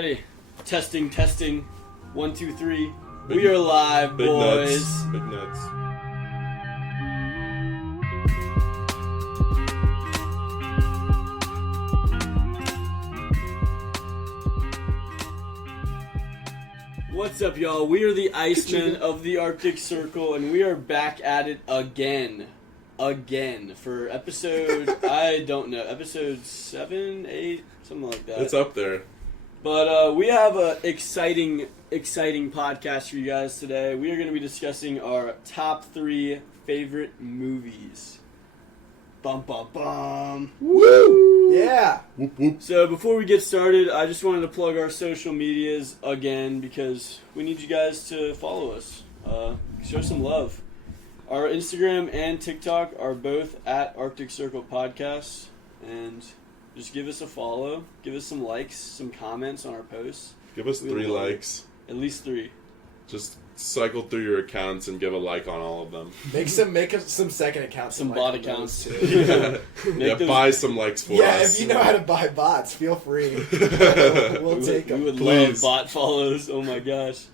Alrighty. Testing. 1, 2, 3. We are live, big boys. Nuts. Big nuts. What's up, y'all? We are the Icemen of the Arctic Circle, and we are back at it again. For episode, I don't know, episode 7, 8, something like that. It's up there. But we have an exciting podcast for you guys today. We are going to be discussing our top 3 favorite movies. Bum, bum, bum. Woo! Yeah! Whoop, whoop. So before we get started, I just wanted to plug our social medias again because we need you guys to follow us. Show some love. Our Instagram and TikTok are both at Arctic Circle Podcasts, and just give us a follow, give us some likes, some comments on our posts. Give us 3 likes. At least 3. Just cycle through your accounts and give a like on all of them. Make some second accounts. Some bot accounts too. Yeah, buy some likes for us. Yeah, if you know how to buy bots, feel free. We'll take them. We would Please. love bot follows. Oh my gosh.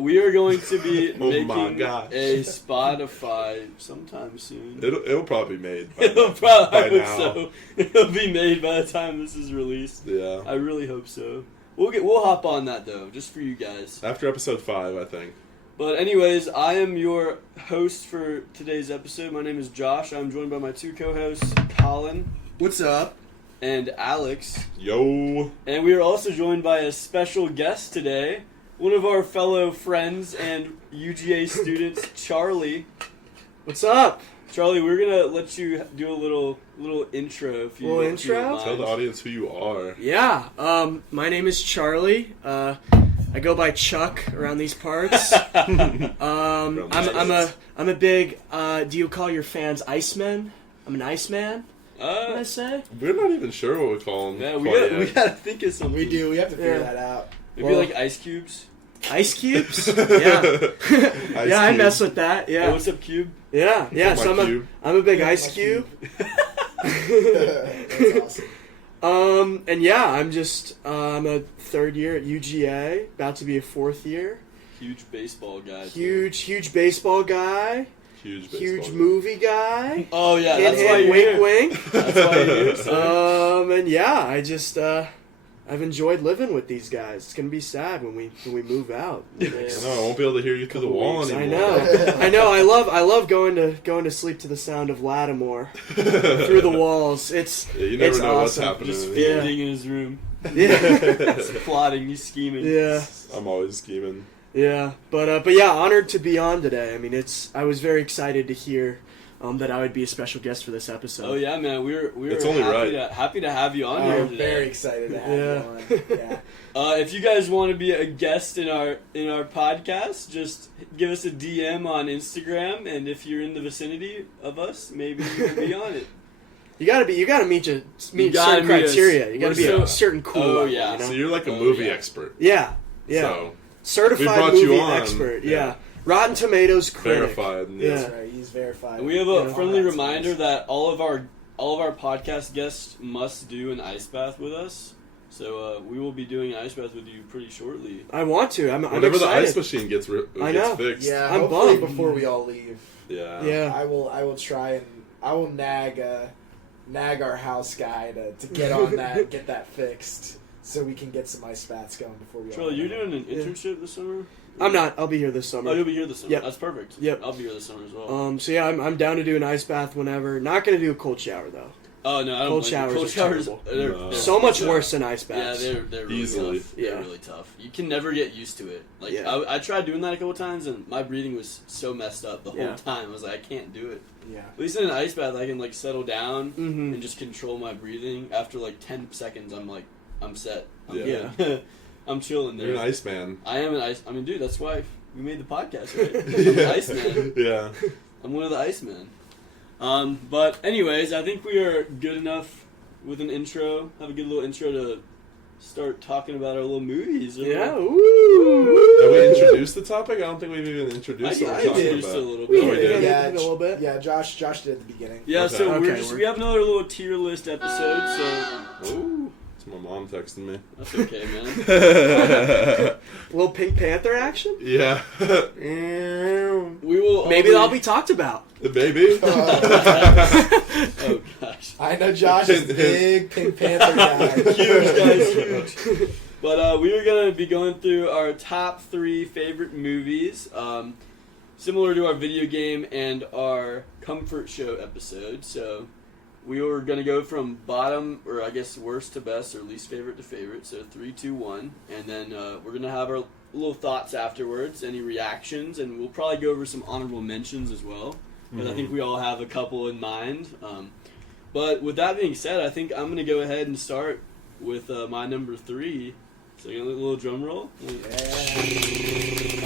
We are going to be making a Spotify sometime soon. It'll probably be made. I hope now. so. It'll be made by the time this is released. Yeah. I really hope so. We'll hop on that though, just for you guys. After episode 5, I think. But anyways, I am your host for today's episode. My name is Josh. I'm joined by my 2 co-hosts, Colin. What's up? And Alex. Yo. And we are also joined by a special guest today, one of our fellow friends and UGA students, Charlie. What's up? Charlie, we're gonna let you do a little intro. If you Little if you don't intro? mind. Tell the audience who you are. Yeah, my name is Charlie. I go by Chuck around these parts. I'm a big. Do you call your fans Icemen? I'm an Iceman. What I say? We're not even sure what we call them. Yeah, we gotta think of something. We do. We have to figure Yeah. that out. Maybe like ice cubes. Ice cubes? Yeah. Yeah, I mess with that. Hey, Yeah. what's up, cube? Yeah. My So cube. I'm a big Yeah, ice my cube. That's awesome. And yeah, I'm a 3rd year at UGA, about to be a 4th year. Huge baseball guy. Huge baseball guy. Huge baseball. Huge movie guy. Oh yeah, Hint, that's why hint, you're wink, here. wink. That's why you're here. son. And yeah, I've enjoyed living with these guys. It's gonna be sad when we move out. I know, I won't be able to hear you through the wall weeks. anymore. I know. I love going to sleep to the sound of Lattimore through the walls. It's Yeah, you never it's know awesome. what's happening. Just Yeah. fidgeting in his room. Yeah, He's plotting, he's scheming. yeah, I'm always scheming. yeah. But yeah, honored to be on today. I mean, I was very excited to hear that I would be a special guest for this episode. Oh yeah, man. We're It's only happy to have you on here I'm today. very excited to have you on. Yeah. If you guys want to be a guest in our podcast, just give us a DM on Instagram, and if you're in the vicinity of us, maybe you can be on it. You gotta meet You gotta certain meet us. criteria. You gotta We're be so- a certain cool Oh, level, yeah. you know? So you're like a Oh, movie yeah. expert. Yeah. So, Certified We brought you movie on. expert. Yeah. Yeah. Rotten Tomatoes critic. verified. Yeah. That's right. He's verified. And we have a Yeah. friendly Oh, that's reminder nice. that all of our podcast guests must do an ice bath with us. So we will be doing an ice bath with you pretty shortly. I want to. I'm Whenever the excited. ice machine gets I know. fixed. Yeah. I'm hopefully bummed. before we all leave. Yeah. Yeah. I will try and I will nag our house guy to get on that and get that fixed so we can get some ice baths going before we all Charlie, you're leave. doing an Yeah. internship this summer? I'm not. I'll be here this Oh, summer. you'll be here this summer. Yep. That's perfect. Yep. I'll be here this summer as well. So yeah, I'm down to do an ice bath whenever. Not gonna do a cold shower though. Oh no, I don't Cold blame you. showers Cold are showers. terrible. They're So much Yeah. worse than ice Yeah, baths. they're really Easily. tough. They're Yeah. really tough. You can never get used to it. Like Yeah. I tried doing that a couple times, and my breathing was so messed up the whole Yeah. time. I was like, I can't do it. Yeah. At least in an ice bath, I can like settle down Mm-hmm. and just control my breathing. After like 10 seconds, I'm set. I'm Yeah. good. I'm chilling there. You're an Iceman. I am an ice. I mean, dude, that's why we made the podcast, right? I'm an Iceman. Yeah. I'm one of the Icemen. But anyways, I think we are good enough with an intro. Have a good little intro to start talking about our little movies. Yeah. Have Woo. we introduced the topic? I don't think we've even introduced what I we're talking introduced it a about. little We bit. did, did. yeah. A little bit. Yeah, Josh did at the beginning. Yeah, Okay. so Okay, we have another little tier list episode. So Ooh, it's my mom texting me. That's okay, man. Little Pink Panther action? Yeah. We will. Maybe that'll be talked about. Maybe. Oh gosh. I know Josh is a big Pink Panther guy. Huge, guys, huge. But we were going to be going through our top 3 favorite movies, similar to our video game and our comfort show episode. So we were going to go from bottom, or I guess worst to best, or least favorite to favorite. So 3, 2, 1. And then we're going to have our little thoughts afterwards, any reactions, and we'll probably go over some honorable mentions as well. Because I think we all have a couple in mind. But with that being said, I think I'm going to go ahead and start with my number 3. So you want a little drum roll? Yeah.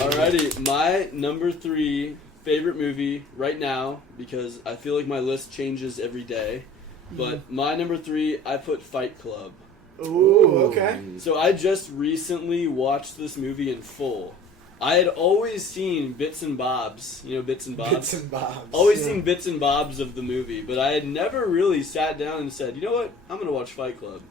Alrighty, my number 3 favorite movie right now, because I feel like my list changes every day. But my number 3, I put Fight Club. Ooh, okay. So I just recently watched this movie in full. I had always seen bits and bobs, bits and bobs. Bits and bobs. Always seen bits and bobs of the movie, but I had never really sat down and said, you know what, I'm going to watch Fight Club.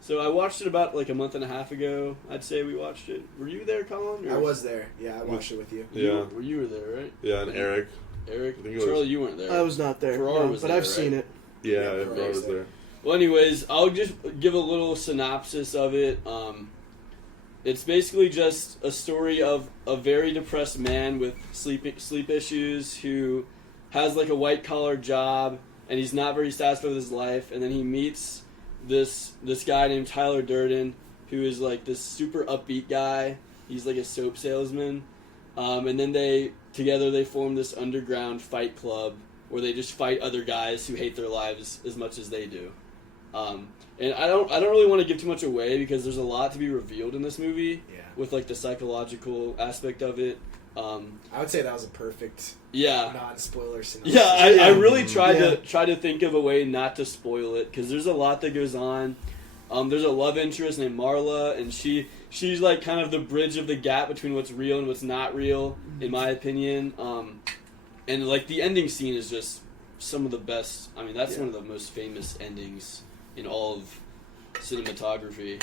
So I watched it about like a month and a half ago. I'd say we watched it. Were you there, Colin? I was there. Yeah, I watched it with you. Yeah. You were there, right? Yeah, and Eric. Eric? I think it was- Charlie, you weren't there. I was not there, Ferrara no, was but there, I've right? seen it. Yeah, Yeah, I was there. Well, anyways, I'll just give a little synopsis of it. It's basically just a story of a very depressed man with sleep issues who has like a white collar job and he's not very satisfied with his life. And then he meets this guy named Tyler Durden, who is like this super upbeat guy. He's like a soap salesman. And then they form this underground fight club where they just fight other guys who hate their lives as much as they do. And I don't really want to give too much away because there's a lot to be revealed in this movie. Yeah. With like the psychological aspect of it. I would say that was a perfect Yeah. non-spoiler synopsis. Yeah, I really tried to think of a way not to spoil it because there's a lot that goes on. There's a love interest named Marla, and she's like kind of the bridge of the gap between what's real and what's not real, in my opinion. And like the ending scene is just some of the best. I mean, that's one of the most famous endings in all of cinematography.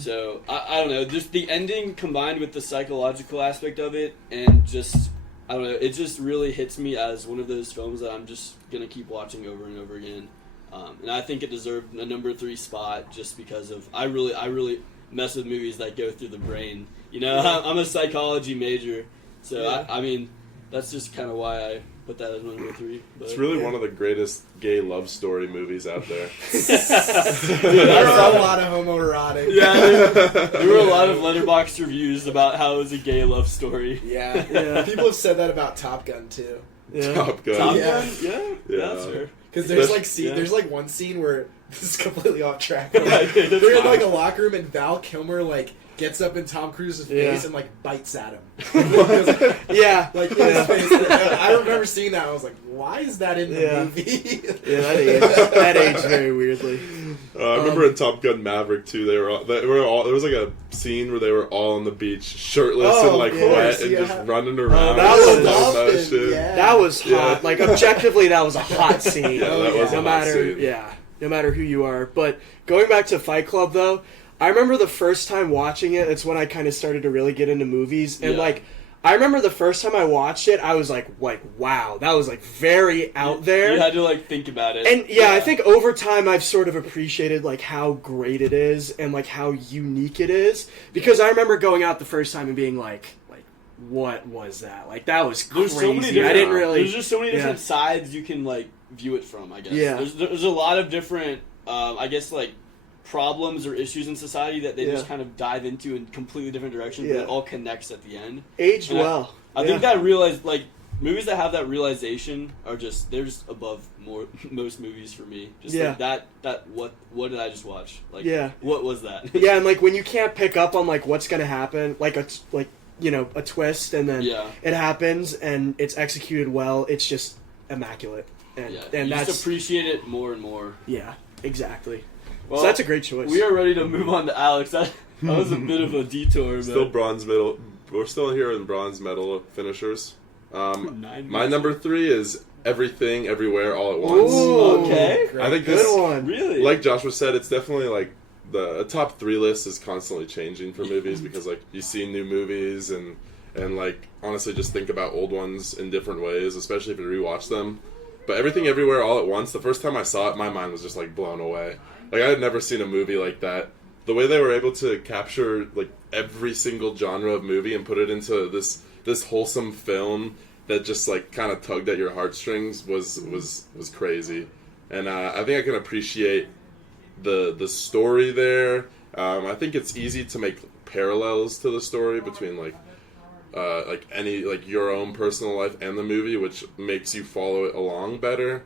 So I don't know, just the ending combined with the psychological aspect of it, and just I don't know, it just really hits me as one of those films that I'm just gonna keep watching over and over again. And I think it deserved a number 3 spot just because of I really mess with movies that go through the brain. I'm a psychology major, so I mean that's just kind of why I put that as my number 3. But, It's really one of the greatest gay love story movies out there. Dude, I saw a lot of homoerotic. Yeah, there were a lot of Letterboxd reviews about how it was a gay love story. Yeah. People have said that about Top Gun too. Yeah. Top Gun. Top Yeah. Gun? Yeah, that's fair. Because there's Yeah. there's like one scene where this is completely off track. Yeah, that's They're in fine. like a locker room and Val Kilmer like gets up in Tom Cruise's face Yeah. and like bites at him. Yeah. Like in his face. I remember seeing that. I was like, why is that in the Yeah. movie? Yeah, that aged very weirdly. I remember in Top Gun Maverick too. They were all. There was like a scene where they were all on the beach, shirtless Oh, and like of course, wet, and yeah. just running around. that in was slow Dolphin, motion. yeah. That was hot. Yeah. Like objectively, that was a hot scene. Yeah, that was a no hot matter, scene. no matter who you are. But going back to Fight Club, though, I remember the first time watching it. It's when I kind of started to really get into movies, and Yeah. like. I remember the first time I watched it, I was like, wow, that was like very out there. You had to like think about it. And I think over time I've sort of appreciated like how great it is and like how unique it is, because I remember going out the first time and being like what was that? Like that was there's crazy. so many different, I didn't really. There's just so many different sides you can like view it from. I guess. Yeah. There's a lot of different. I guess like problems or issues in society that they just kind of dive into in completely different directions, but it all connects at the end. Aged And well. I think that like movies that have that realization are just they're just above most movies for me. Just like that what did I just watch? Like what was that? Yeah, and like when you can't pick up on like what's gonna happen, like a twist, and then it happens and it's executed well. It's just immaculate, and you that's just appreciate it more and more. Yeah, exactly. Well, so that's a great choice. We are ready to move on to Alex. That was a bit of a detour. Still But bronze medal. We're still here in bronze medal finishers. My Nine number 3 is Everything, Everywhere, All at Once. Ooh, okay. I think good this, one. Really? like Joshua said, it's definitely like the top 3 list is constantly changing for movies because like you see new movies and like honestly just think about old ones in different ways, especially if you rewatch them. But Everything Everywhere All at Once, the first time I saw it, my mind was just like blown away. Like I had never seen a movie like that. The way they were able to capture like every single genre of movie and put it into this wholesome film that just like kind of tugged at your heartstrings was crazy. And I think I can appreciate the story there. I think it's easy to make parallels to the story between like any like your own personal life and the movie, which makes you follow it along better.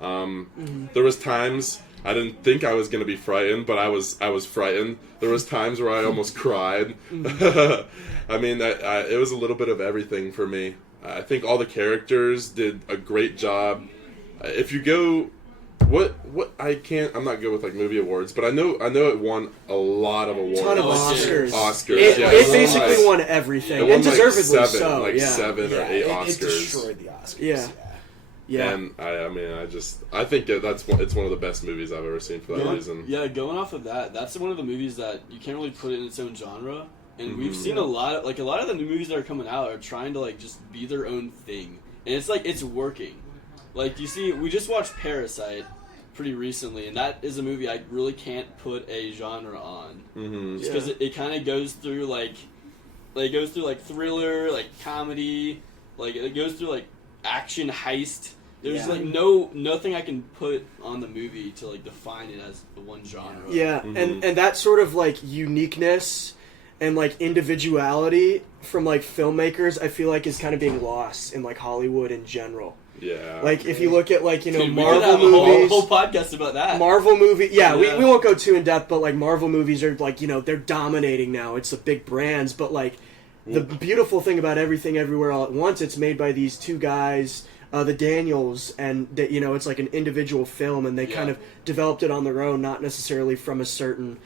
There was times I didn't think I was going to be frightened, but I was frightened. There was times where I almost cried. I mean, it was a little bit of everything for me. I think all the characters did a great job. If you go, I'm not good with like movie awards, but I know it won a lot of awards. Ton of Oscars. Oscars. It basically won everything, and deservedly so. Seven or 8 Oscars. It destroyed the Oscars. Yeah. And I think it's one of the best movies I've ever seen for that reason. Yeah, going off of that, that's one of the movies that you can't really put it in its own genre. And we've seen a lot of the new movies that are coming out are trying to like just be their own thing. And it's like it's working. Like you see, we just watched Parasite pretty recently, and that is a movie I really can't put a genre on. Just because it kind of goes through like thriller, like comedy, like it goes through like action heist. There's like nothing I can put on the movie to like define it as the one genre. Yeah, and that sort of like uniqueness and like individuality from like filmmakers, I feel like is kind of being lost in like Hollywood in general. Yeah. Like if you look at like Dude, Marvel we could have movies, a whole podcast about that. Marvel movie, we won't go too in depth, but like Marvel movies are like they're dominating now. It's the big brands, but like the beautiful thing about Everything Everywhere All at Once, it's made by these two guys, the Daniels, and that it's like an individual film, and they kind of developed it on their own, not necessarily from a certain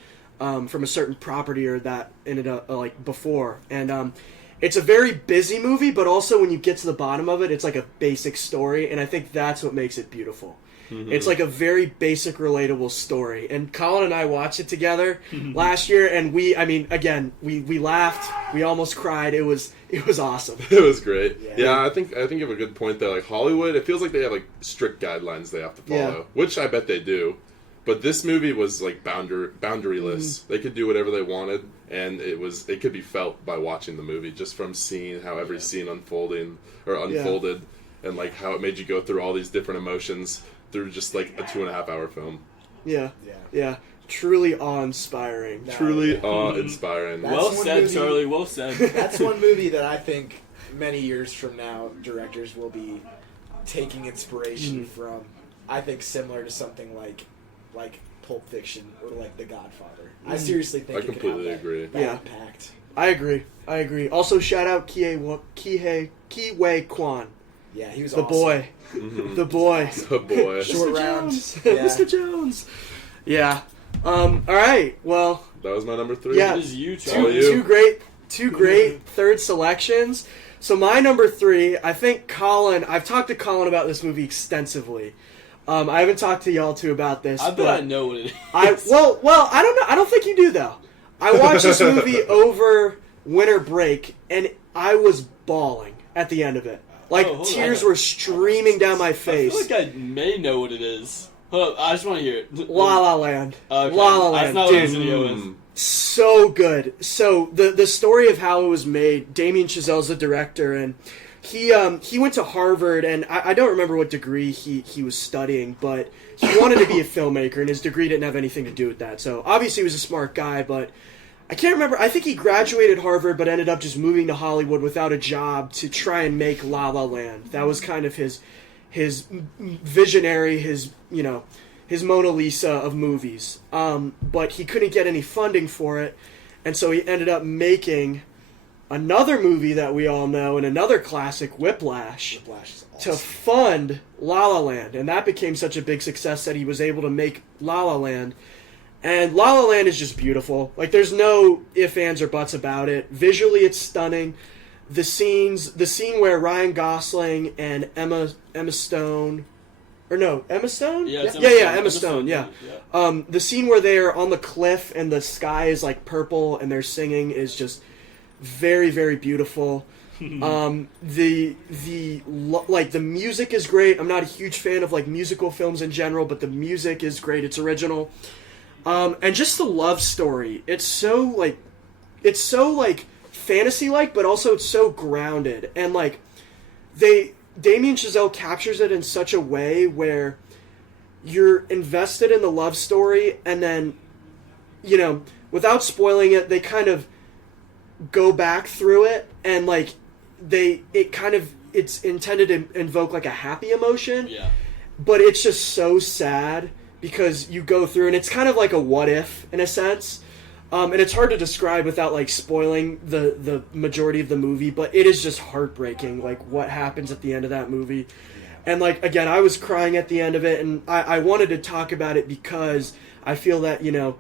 property or that ended up like before. And it's a very busy movie, but also when you get to the bottom of it, it's like a basic story, and I think that's what makes it beautiful. It's like a very basic, relatable story. And Colin and I watched it together last year, and we laughed, we almost cried. It was awesome. It was great. Yeah, I think you have a good point there. Like Hollywood, it feels like they have like strict guidelines they have to follow, which I bet they do. But this movie was like boundaryless. They could do whatever they wanted, and it could be felt by watching the movie, just from seeing how every scene unfolded, and like how it made you go through all these different emotions through just like a 2.5 hour film. Yeah. Truly awe-inspiring. Truly awe-inspiring. Well said, Charlie. Well said. That's one movie that I think many years from now directors will be taking inspiration from. I think similar to something like Pulp Fiction or like The Godfather. I seriously think I completely agree. That impact. I agree. Also, shout out Ki-Wei Kwan. Yeah, he was the awesome. boy. The boy. The boy. Short Mr. round. Jones. Yeah. Mr. Jones. Yeah. All right. Well. That was my number 3. Yeah. It is you, Charlie. Two great third selections. So my number 3, I think I've talked to Colin about this movie extensively. I haven't talked to y'all two about this. I bet I know what it is. Well, I don't know. I don't think you do though. I watched this movie over winter break, and I was bawling at the end of it. Like tears were streaming down my face. I feel like I may know what it is. Hold up, I just want to hear it. La La Land. Okay. La La Land. That's not what this video is. So good. So the story of how it was made. Damien Chazelle's the director, and he went to Harvard, and I don't remember what degree he was studying, but he wanted to be a filmmaker, and his degree didn't have anything to do with that. So obviously he was a smart guy, but I can't remember. I think he graduated Harvard, but ended up just moving to Hollywood without a job to try and make La La Land. That was kind of his visionary, his Mona Lisa of movies. But he couldn't get any funding for it, and so he ended up making another movie that we all know and another classic, Whiplash, Is awesome. to fund La La Land. And that became such a big success that he was able to make La La Land. And La La Land is just beautiful. Like, there's no ifs, ands, or buts about it. Visually, it's stunning. The scene where Ryan Gosling and Emma Stone, or no, Emma Stone. Yeah, it's Emma Stone. Yeah. yeah. The scene where they are on the cliff and the sky is like purple and they're singing is just very, very beautiful. The music is great. I'm not a huge fan of like musical films in general, but the music is great. It's original. And just the love story. It's so like fantasy-like, but also it's so grounded. And like Damien Chazelle captures it in such a way where you're invested in the love story, and then, you know, without spoiling it, they kind of go back through it, and like it's intended to invoke like a happy emotion. Yeah. But it's just so sad because you go through, and it's kind of like a what if in a sense. And it's hard to describe without like spoiling the majority of the movie, but it is just heartbreaking, like what happens at the end of that movie. And like, again, I was crying at the end of it, and I wanted to talk about it because I feel that, you know,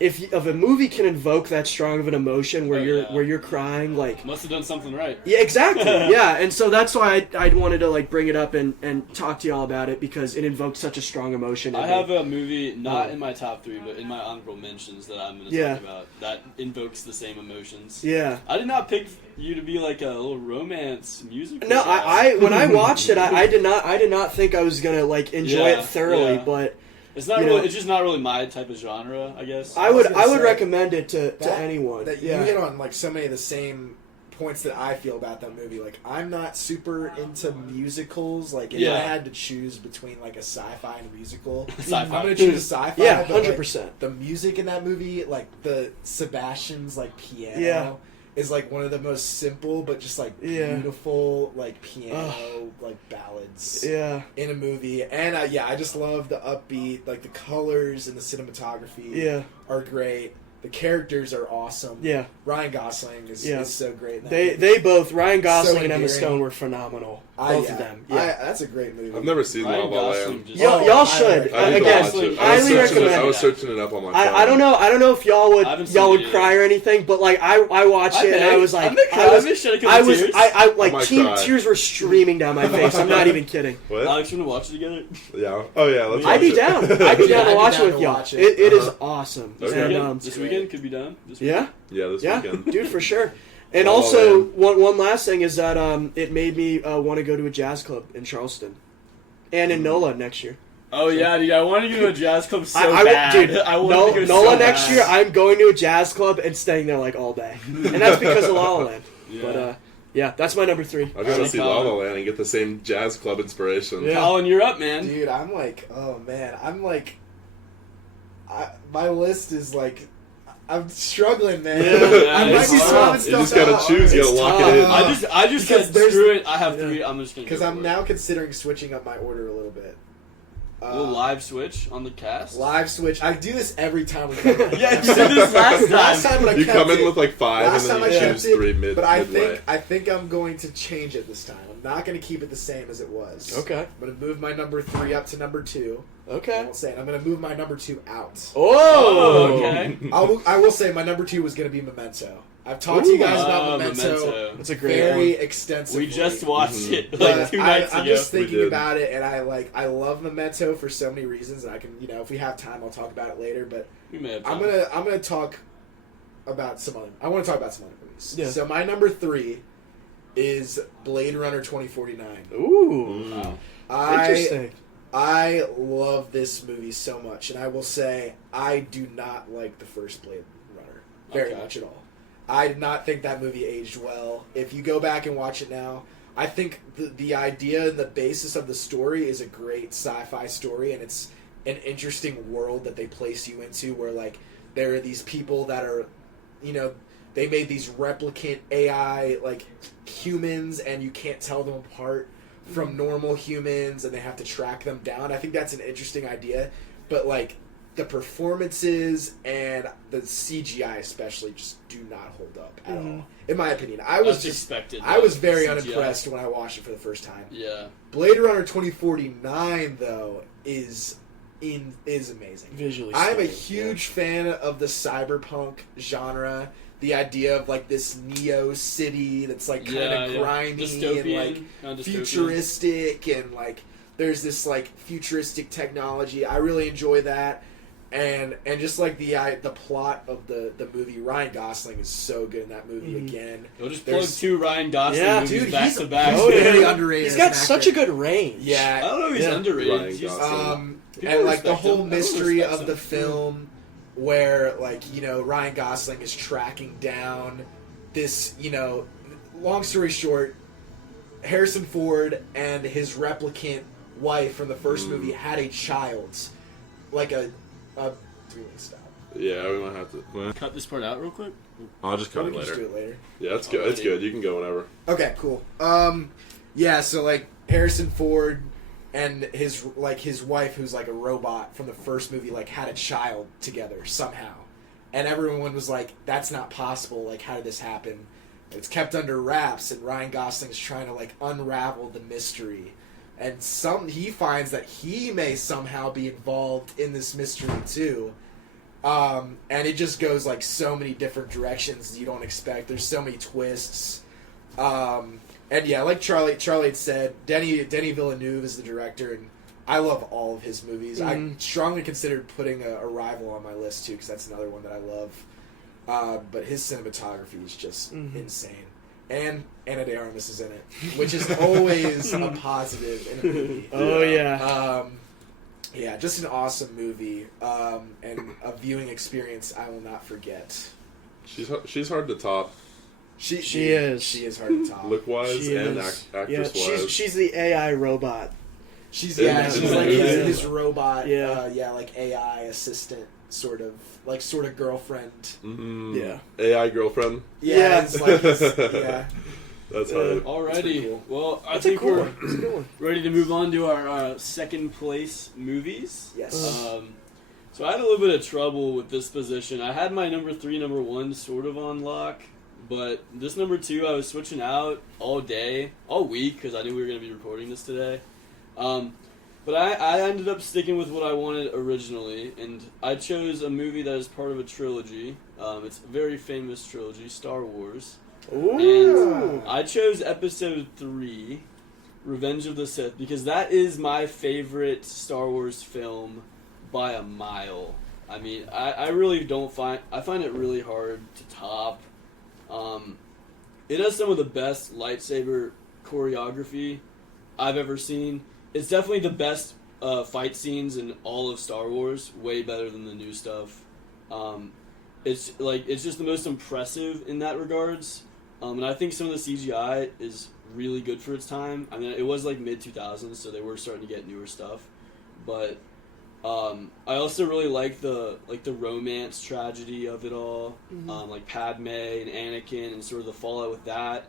if a movie can invoke that strong of an emotion where you're crying, like, must have done something right. Yeah, exactly. Yeah, and so that's why I wanted to like bring it up and talk to y'all about it, because it invoked such a strong emotion. I have a movie not in my top 3, but in my honorable mentions that I'm going to talk about that invokes the same emotions. Yeah, I did not pick you to be like a little romance music. No, I when I watched it, I did not think I was gonna like enjoy it thoroughly, but. It's not really. It's just not really my type of genre, I guess. I would recommend it to anyone. You hit on like so many of the same points that I feel about that movie. Like, I'm not super into musicals. Like, if I had to choose between like a sci-fi and a musical, I'm gonna choose a sci-fi. Yeah, 100%. Like, the music in that movie, like the Sebastian's like piano. Is like one of the most simple but just like beautiful like piano like ballads in a movie. And I just love the upbeat, like the colors and the cinematography are great. The characters are awesome. Yeah, Ryan Gosling is so great in that movie. They both, Ryan Gosling and Emma Stone, were phenomenal. Both of them. Yeah, that's a great movie. I've never seen La La Land. Y'all should. Again, highly recommend. I was searching it up on my phone. I don't know if y'all would cry or anything, but like I watched it and I was like, tears were streaming down my face. I'm not even kidding. What? Alex, you want to watch it together? Yeah. Oh yeah. Let's watch I'd be down. I'd be down to watch it with y'all. It is awesome. This weekend could be done. Yeah, this weekend. Dude, for sure. And also, one last thing is that it made me want to go to a jazz club in Charleston, and in NOLA next year. Oh yeah, dude! I want to go to a jazz club so bad. Dude, I want to go NOLA next year. I'm going to a jazz club and staying there like all day, and that's because of La La Land. But that's my number 3. I'm gonna see La La Land and get the same jazz club inspiration. Yeah. Colin, you're up, man. Dude, I'm like, oh man, my list is like. I'm struggling, man. I might be swapping stuff. You just gotta choose. You gotta lock it in. I just said screw it. I have 3. I'm just gonna. Because I'm now considering switching up my order a little bit. We'll live switch on the cast. Live switch. I do this every time we come. Yeah, you did this last time. You come in with like 5, and then you choose 3 midway. But I think I'm going to change it this time. I'm not going to keep it the same as it was. Okay. I'm going to move my number 3 up to number 2. Okay. I won't say it. I'm going to move my number 2 out. Oh, okay. I will say my number 2 was going to be Memento. I've talked to you guys about Memento. It's a great very extensively. We just watched it like 2 nights ago. I'm just thinking about it, and I love Memento for so many reasons, and I can, if we have time, I'll talk about it later. But we may have time. I'm gonna talk about some other. I want to talk about some other movies. Yeah. So my number 3 is Blade Runner 2049. Ooh, wow. Interesting. I love this movie so much, and I will say I do not like the first Blade Runner very much at all. I did not think that movie aged well. If you go back and watch it now, I think the idea and the basis of the story is a great sci-fi story, and it's an interesting world that they place you into where, like, there are these people that are, they made these replicant AI, like, humans, and you can't tell them apart from normal humans, and they have to track them down. I think that's an interesting idea, but, like, the performances and the CGI especially just do not hold up at all, in my opinion. I was very unimpressed when I watched it for the first time. Yeah. Blade Runner 2049 though is amazing. Visually I'm a huge fan of the cyberpunk genre. The idea of like this Neo city that's like kind of grimy and like futuristic and like there's this like futuristic technology. I really enjoy that. And just like the plot of the movie, Ryan Gosling is so good in that movie again. We'll just plug 2 Ryan Gosling movies dude, back to back. He's very underrated. He's got such a good range. Yeah, I don't know if he's underrated. Ryan He's- Gosling. and like the respect whole him. mystery Everyone of the respects him. film, where like Ryan Gosling is tracking down this long story short, Harrison Ford and his replicant wife from the first movie had a child, like a stop. Yeah, we might have to. Well, Cut this part out real quick. I'll just cut We it can just do later. it later. Yeah, it's good. It's good. You can go whenever. Okay, cool. Yeah, so like Harrison Ford and his wife, who's like a robot from the first movie, like had a child together somehow, and everyone was like, "That's not possible. Like, how did this happen?" It's kept under wraps, and Ryan Gosling's trying to like unravel the mystery, and he finds that he may somehow be involved in this mystery too. And it just goes like so many different directions you don't expect. There's so many twists. And yeah, like Charlie had said, Denny Villeneuve is the director, and I love all of his movies. I strongly considered putting Arrival on my list too, because that's another one that I love. But his cinematography is just insane. And Anna de Armas is in it, which is always a positive in a movie. Oh yeah. Yeah, just an awesome movie, and a viewing experience I will not forget. She's hard to top. She is. She is hard to top. Look wise She and is. actress wise. She's the AI robot. She's Yeah, like yeah. his robot, Yeah. like AI assistant, sort of girlfriend. Mm-hmm. Yeah. AI girlfriend. Yeah, Yeah. it's like yeah. That's hard. Alrighty. cool. Well, I That's a think cool we're one. That's a good one. ready to move on to our second place movies. Yes. So I had a little bit of trouble with this position. I had my number 3, number 1 sort of on lock, but this number 2 I was switching out all day, all week, because I knew we were going to be recording this today. But I ended up sticking with what I wanted originally, and I chose a movie that is part of a trilogy. It's a very famous trilogy, Star Wars. Ooh. And I chose episode 3, Revenge of the Sith, because that is my favorite Star Wars film by a mile. I mean, I really I find it really hard to top. It has some of the best lightsaber choreography I've ever seen. It's definitely the best fight scenes in all of Star Wars, way better than the new stuff. It's just the most impressive in that regards. And I think some of the CGI is really good for its time. I mean, it was like mid-2000s, so they were starting to get newer stuff. But I also really like the romance tragedy of it all, like Padme and Anakin and sort of the fallout with that.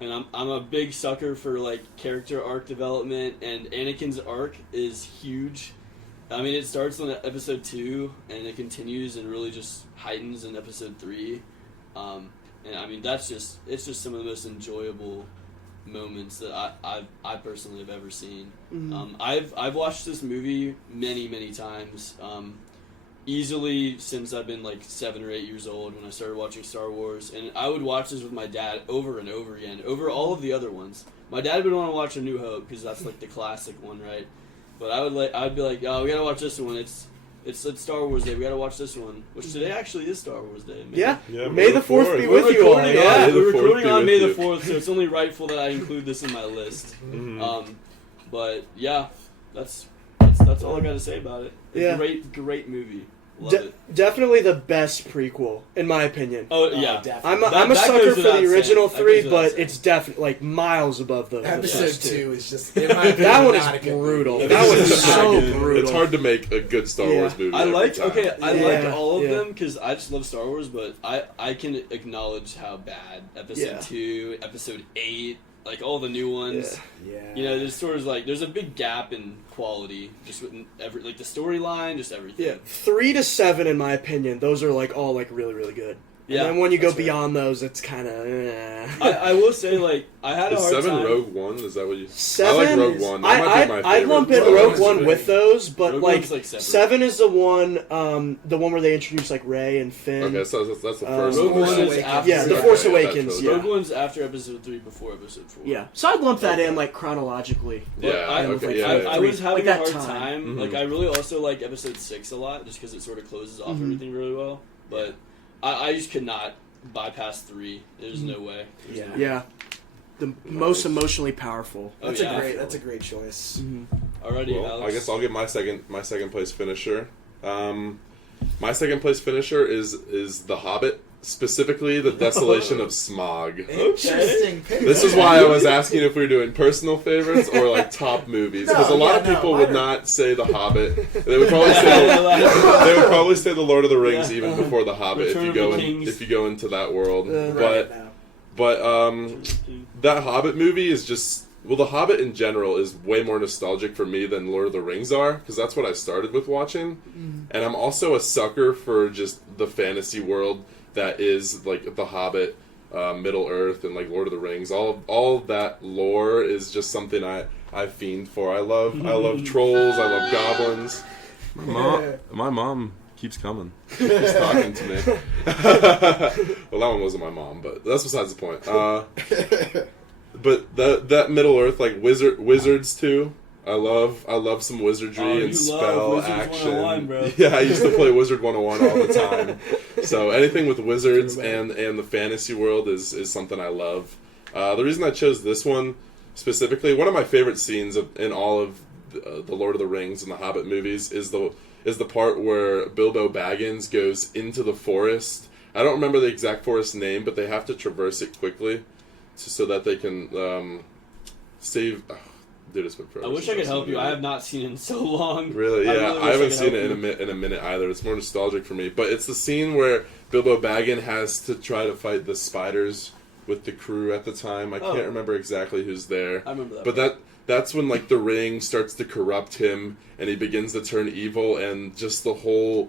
And I'm a big sucker for like character arc development, and Anakin's arc is huge. I mean, it starts on episode 2 and it continues and really just heightens in episode 3. And I mean, it's just some of the most enjoyable moments that I personally have ever seen. I've watched this movie many times, easily since I've been like 7 or 8 years old when I started watching Star Wars, and I would watch this with my dad over and over again, over all of the other ones. My dad would want to watch A New Hope because that's like the classic one, right? But I'd be like, oh, we gotta watch this one. It's Star Wars Day. We gotta watch this one. Which today actually is Star Wars Day. Maybe. Yeah. Yeah, May the 4th be with you all. Recording Yeah. on, we're May the 4th recording be on with May the you. 4th, so it's only rightful that I include this in my list. But yeah, that's all I got to say about it. Yeah. Great movie. Love it. Definitely the best prequel, in my opinion. Oh yeah, definitely. I'm a That sucker goes for the without original saying. That 3, goes without but saying. it's definitely like miles above the Episode first 2 is just in my opinion, That one not a is good brutal. movie. That one is It's so not good. brutal. It's hard to make a good Star Wars movie. I every like time. I Yeah, like all of yeah. them because I just love Star Wars, but I can acknowledge how bad Episode Yeah. 2, Episode 8, like all the new ones. Yeah. You know, there's sort of like there's a big gap in quality, just with every like the storyline, just everything. Yeah, 3 to 7, in my opinion, those are like all like really good. Yeah, and then when you go that's right. beyond those, it's kind of. I will say, like, I had a Is hard 7 time. Rogue One? Is that what you? 7. I like Rogue One. That might be my favorite. I'd lump in Rogue Rogue One's One great. with those, but Rogue like One's, like, separate. 7 is the one where they introduce like Rey and Finn. Okay, so that's the first Rogue one. One is Awakens. after. Yeah, The Okay, Force that Awakens, trilogy. yeah. Rogue One's after Episode 3, before Episode 4. Yeah, so I'd lump that Okay. in like chronologically. Yeah, I- okay, I- yeah, I yeah. was having Like a that hard time. time. Mhm. Like, I really also like Episode 6 a lot, just because it sort of closes off Mhm. everything really well. But I just could not bypass 3. There's Mhm. no way. There's Yeah. no way. Yeah, the most emotionally powerful. Oh, That's yeah. a great choice. Mhm. Already, Well, Alex. I guess I'll get my second place finisher. My second place finisher is The Hobbit, specifically the Desolation of Smaug. Interesting pick. This is why I was asking if we were doing personal favorites or like top movies, because No, a lot yeah, of no, people mine would are- not say The Hobbit. They would probably say The Lord of the Rings Yeah. even before The Hobbit Return of the Kings. if you go into that world. Right now. But that Hobbit movie is just, well, The Hobbit in general is way more nostalgic for me than Lord of the Rings are, because that's what I started with watching. And I'm also a sucker for just the fantasy world that is like The Hobbit, Middle Earth, and like Lord of the Rings. All of that lore is just something I fiend for. I love trolls. I love goblins. My mom keeps coming. She's talking to me. Well, that one wasn't my mom, but that's besides the point. But that Middle Earth, like wizards too. I love some wizardry Oh, and you spell love Wizards action. 101, bro. Yeah, I used to play Wizard 101 all the time. So anything with wizards and the fantasy world is something I love. The reason I chose this one specifically, one of my favorite scenes in all of the Lord of the Rings and the Hobbit movies is the part where Bilbo Baggins goes into the forest. I don't remember the exact forest name, but they have to traverse it quickly so that they can save. Dude, it's been forever I wish since I could I've help seen you. the I movie. have not seen it in so long. Really? Yeah, really wish I haven't could seen help it you. in a minute either. It's more nostalgic for me. But it's the scene where Bilbo Baggin has to try to fight the spiders with the crew at the time. I Oh. can't remember exactly who's there. I remember that. But that's when like the ring starts to corrupt him and he begins to turn evil, and just the whole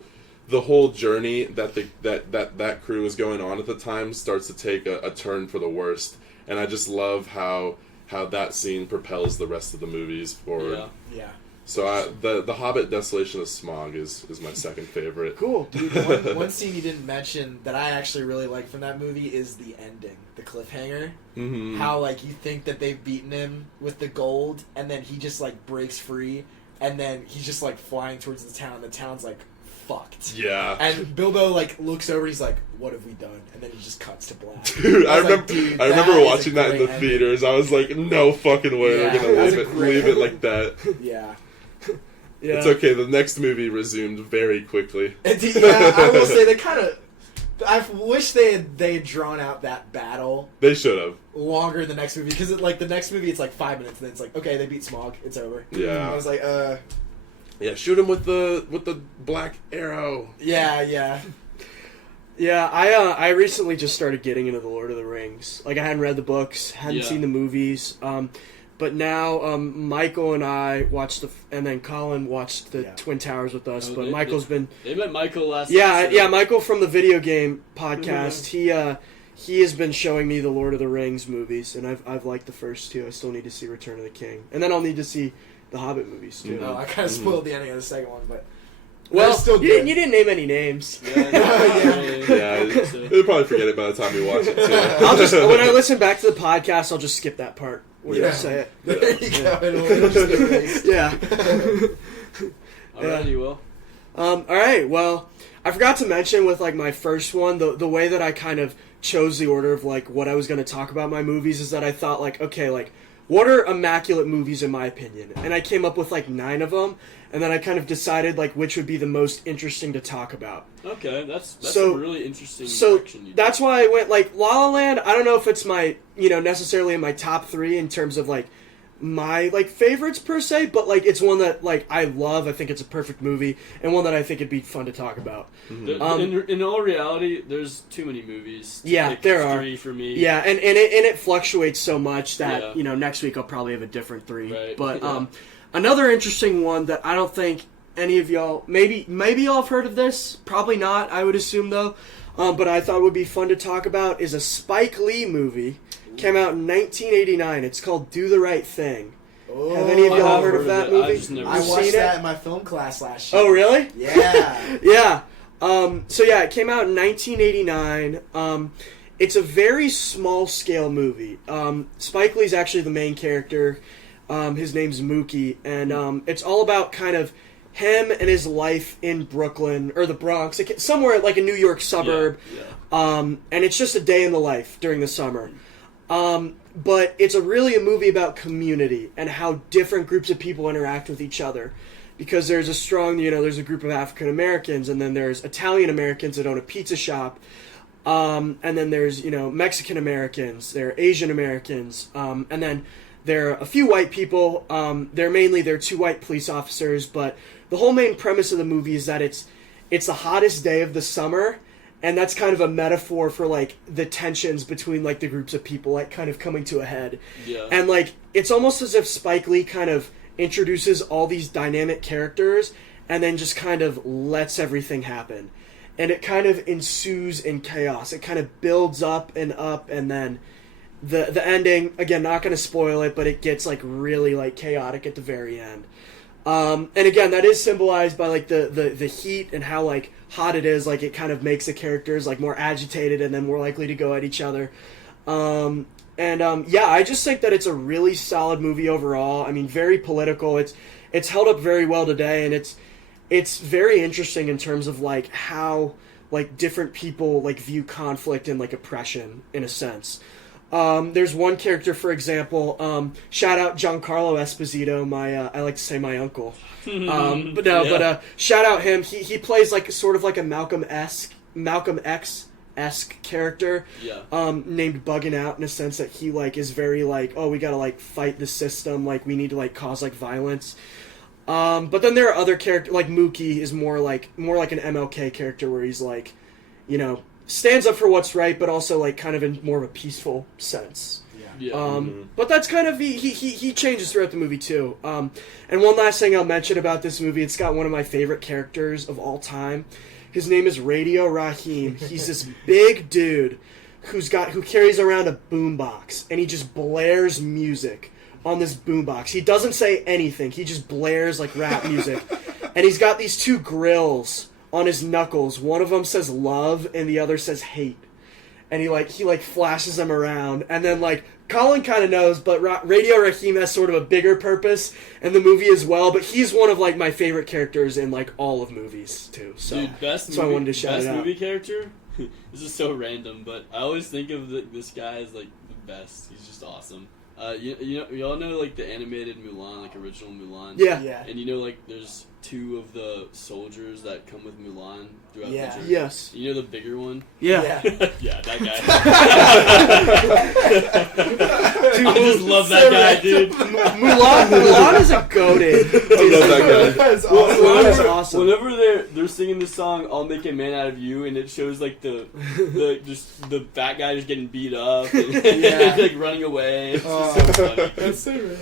journey that crew is going on at the time starts to take a turn for the worst. And I just love how that scene propels the rest of the movies forward. Yeah. Yeah. So the Hobbit Desolation of Smaug is my second favorite. Cool. Dude, one scene you didn't mention that I actually really like from that movie is the ending, the cliffhanger. Mm-hmm. How like you think that they've beaten him with the gold, and then he just like breaks free, and then he's just like flying towards the town. The town's like fucked. Yeah. And Bilbo like looks over. He's like, "What have we done?" And then he just cuts to black. Dude, I was like, remember dude, I that remember is a watching that in the great ending. theaters. I was like, no fucking way Yeah, they're gonna that's leave a it great- like that. Yeah. Yeah. It's okay. The next movie resumed very quickly. Yeah, I will say they kind of. I wish they had drawn out that battle They should have. longer than the next movie, because like the next movie it's like 5 minutes and then it's like, okay, they beat Smaug, it's over. Yeah. I was like, Yeah, shoot him with the black arrow. yeah. Yeah, I recently just started getting into the Lord of the Rings. Like I hadn't read the books, hadn't Yeah. seen the movies, but now Michael and I watched and then Colin watched the Yeah. Twin Towers with us. Oh, But they- Michael's been They met Michael last yeah. episode. Michael from the video game podcast. He has been showing me the Lord of the Rings movies, and I've liked the first two. I still need to see Return of the King, and then I'll need to see the Hobbit movies too. Oh, I kind of spoiled the ending of the second one, but Well, they're still you good. didn't name any names. Yeah, they'll probably forget it by the time you watch it too. I'll just when I listen back to the podcast, I'll just skip that part where you Yeah. say it. There you go. It'll just get erased. Yeah. Alrighty, well. All right. Well, I forgot to mention with like my first one, the way that I kind of chose the order of like what I was going to talk about my movies is that I thought like, okay, like what are immaculate movies in my opinion? And I came up with like 9 of them, and then I kind of decided like which would be the most interesting to talk about. Okay, that's So- a really interesting So direction you that's why I went like La La Land. I don't know if it's my necessarily in my top 3 in terms of like my like favorites per se, but like it's one that like I love. I think it's a perfect movie and one that I think it'd be fun to talk about. In all reality, there's too many movies. To Yeah, pick there are. 3 for me. Yeah, and it fluctuates so much that Yeah. next week I'll probably have a different 3. Right, But yeah. another interesting one that I don't think any of y'all maybe y'all have heard of this. Probably not. I would assume though. But I thought would be fun to talk about is a Spike Lee movie. Came out in 1989. It's called Do the Right Thing. Oh, Have any of y'all I've heard of that movie? I've just never I seen watched seen that it? in my film class last year. Oh, really? Yeah. Yeah. So yeah, it came out in 1989. It's a very small scale movie. Spike Lee's actually the main character. His name's Mookie, and it's all about kind of him and his life in Brooklyn or the Bronx, somewhere like a New York suburb. And it's just a day in the life during the summer. But it's really a movie about community and how different groups of people interact with each other. Because there's a strong, there's a group of African Americans, and then there's Italian Americans that own a pizza shop, and then there's, Mexican Americans, there are Asian Americans, and then there are a few white people. They're 2 white police officers, but the whole main premise of the movie is that it's the hottest day of the summer. And that's kind of a metaphor for, like, the tensions between, like, the groups of people, like, kind of coming to a head. Yeah. And, like, it's almost as if Spike Lee kind of introduces all these dynamic characters and then just kind of lets everything happen. And it kind of ensues in chaos. It kind of builds up, and then the ending, again, not going to spoil it, but it gets, like, really, like, chaotic at the very end. And again, that is symbolized by, like, the heat and how, like, hot it is. Like, it kind of makes the characters, like, more agitated and then more likely to go at each other. Yeah, I just think that it's a really solid movie overall. I mean, very political. It's held up very well today, and it's very interesting in terms of, like, how, like, different people, like, view conflict and, like, oppression, in a sense. There's one character, for example, shout out Giancarlo Esposito, I like to say my uncle. But shout out him. He plays like sort of like a Malcolm X-esque character. Yeah. Named Bugging Out, in a sense that he like is very like, oh, we gotta like fight the system, like we need to like cause like violence. But then there are other characters, like Mookie is more like an MLK character where he's like, stands up for what's right, but also like kind of in more of a peaceful sense. Yeah. But that's kind of he changes throughout the movie too. And one last thing I'll mention about this movie, it's got one of my favorite characters of all time. His name is Radio Raheem. He's this big dude who carries around a boombox, and he just blares music on this boombox. He doesn't say anything. He just blares like rap music, and he's got these 2 grills on his knuckles. One of them says love and the other says hate. And he flashes them around. And then like Colin kind of knows, but Radio Raheem has sort of a bigger purpose in the movie as well. But he's one of like my favorite characters in like all of movies too. So Dude, I wanted to shout it out. Best movie character? This is so random, but I always think of this guy as like the best. He's just awesome. You all know like the animated Mulan, like original Mulan. Yeah. And like there's 2 of the soldiers that come with Mulan throughout the journey. Yes. You know the bigger one? Yeah. Yeah, that guy. Dude, I just love that guy, dude. Mulan is a goated. I love that guy. That's awesome. Mulan is awesome. Whenever they're singing the song "I'll Make a Man Out of You" and it shows like the fat guy just getting beat up and like running away. It's just so funny. That's so random.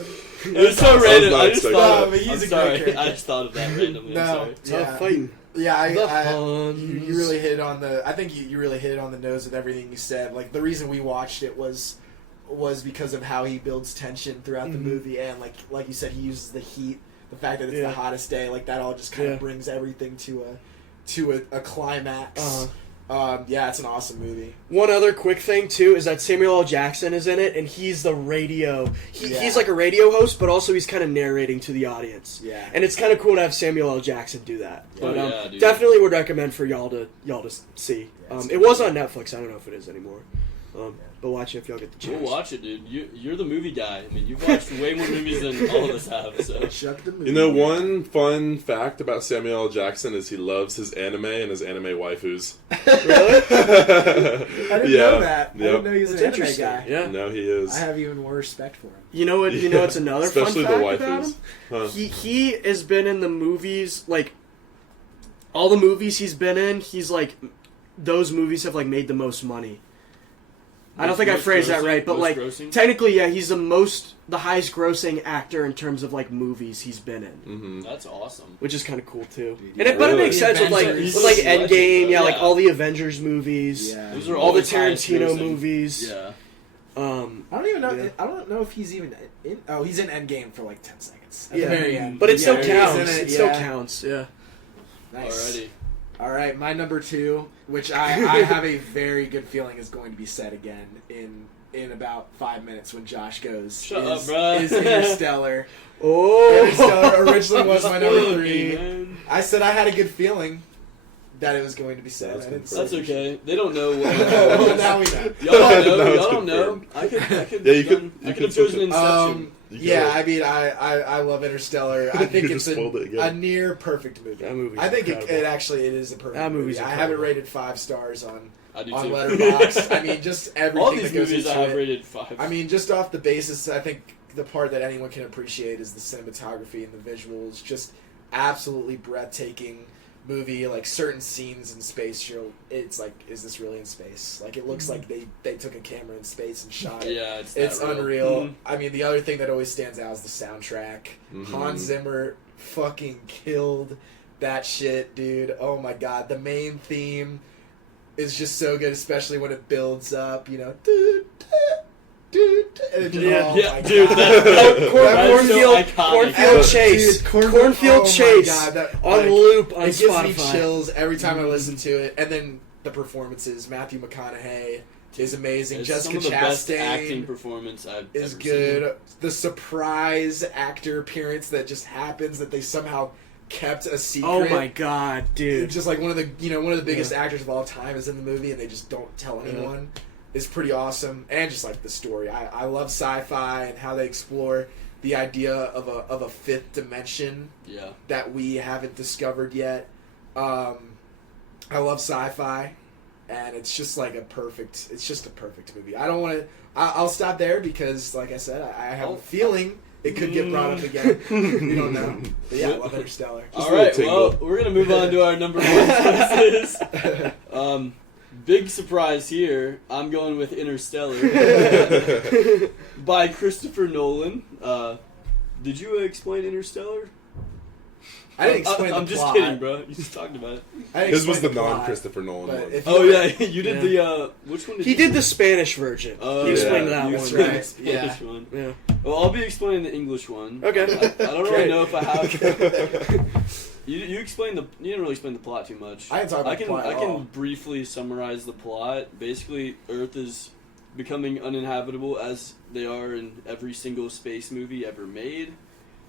It was so random. I just No, thought. but he's I'm a great sorry. character. I just thought of that randomly. I'm sorry. Tough fighting. Yeah, The you really hit it on the. I think you really hit it on the nose with everything you said. Like the reason we watched it was because of how he builds tension throughout the movie, and like you said, he uses the heat, the fact that it's the hottest day, like that all just kind of brings everything to a climax. Yeah, it's an awesome movie. One other quick thing too is that Samuel L. Jackson is in it, and he's the radio. He's like a radio host, but also he's kind of narrating to the audience. Yeah, and it's kind of cool to have Samuel L. Jackson do that. But dude. definitely would recommend for y'all to see. Yeah, it was on Netflix. I don't know if it is anymore. But watch it if y'all get the chance. We'll watch it, dude. You're the movie guy. I mean, you've watched way more movies than all of us have. So. Chuck the movie. One fun fact about Samuel L. Jackson is he loves his anime and his anime waifus. Really? I didn't know that. I didn't know he was That's an anime interesting. guy. Yeah. No, he is. I have even more respect for him. You know what? You know what's another Especially fun the fact about waifus. him? Huh. He has been in the movies, like all the movies he's been in. He's like those movies have like made the most money. I don't think I Most phrased that grossing? right, but Most like grossing? technically, yeah, he's the highest grossing actor in terms of like movies he's been in, Mm-hmm. That's awesome. which is kind of cool too. Dude, But it really? makes sense with like Avengers. Endgame, Legend, yeah, like yeah. all the Avengers movies, Yeah. Those are all the always highest Tarantino grossing. movies. Yeah. I don't even know. Yeah. I don't know if he's even in. Oh, he's in Endgame for like 10 seconds. At Yeah. the very end. But it still Yeah, he's counts. in It still yeah. counts. Yeah. Nice. Alrighty. All right, my number 2, which I have a very good feeling is going to be said again in about 5 minutes when Josh goes. Shut is, up, bruh. Is Interstellar. Oh, Interstellar originally was my number Spoiled 3. me, man. I said I had a good feeling that it was going to be said. That's I didn't say That's it. okay. They don't know what. Well, now we know. Y'all don't know. Now it's Y'all don't know. confirmed. I could. Yeah, you done- could- I you could have could chosen Inception. Yeah, I mean, I love Interstellar. I think You it's just spoiled it a again. near perfect movie. That movie's I think it incredible. actually it is a perfect That movie's movie. I have it incredible. rated 5 stars on I do on too. Letterboxd. I mean, just everything All these that goes movies I into have it. rated 5. I mean, just off the basis, I think the part that anyone can appreciate is the cinematography and the visuals. Just absolutely breathtaking movie. Like certain scenes in space, it's like, is this really in space? Like it looks like they took a camera in space and shot it. yeah, it's It's that real. unreal. Mhm. I mean, the other thing that always stands out is the soundtrack. Mhm. Hans Zimmer fucking killed that shit, dude. Oh my god, the main theme is just so good, especially when it builds up. You know, and it just, Yeah, oh yeah, my dude, God. that- Cornfield, That's so iconic. Cornfield Chase, Dude, Cornfield oh my Chase God, that, on like, loop on it gives me Spotify. chills every time I listen to it, and then the performances. Matthew McConaughey is amazing. It's Jessica some of the best acting Chastain performance I've is ever good. Seen. The surprise actor appearance that just happens that they somehow kept a secret. Oh my god, dude! Just like one of the biggest actors of all time is in the movie, and they just don't tell anyone. Is pretty awesome, and just like the story. I love sci-fi and how they explore the idea of a fifth dimension Yeah. that we haven't discovered yet. I love sci-fi, and it's just like a perfect movie. I don't want to. I'll stop there because, like I said, I have a feeling it could get brought up again. We don't know. But yeah, I love Interstellar. Just All a right, little well, tingle. we're gonna move on to our number 1 choices. Big surprise here. I'm going with Interstellar by Christopher Nolan. Did you explain Interstellar? I didn't explain I'm the just plot. kidding, bro. You just talked about it. I didn't His was explain the plot, non-Christopher Nolan but one. if Oh you- yeah, you did the which one? Did He you did the Spanish version. Oh, He explained yeah. that You one. That's explained right. the Spanish Yeah. one. Yeah. Well, I'll be explaining the English one. Okay. I don't really Great. know if I have. You explained you didn't really explain the plot too much. I didn't talk about the plot I at can all. briefly summarize the plot. Basically, Earth is becoming uninhabitable as they are in every single space movie ever made.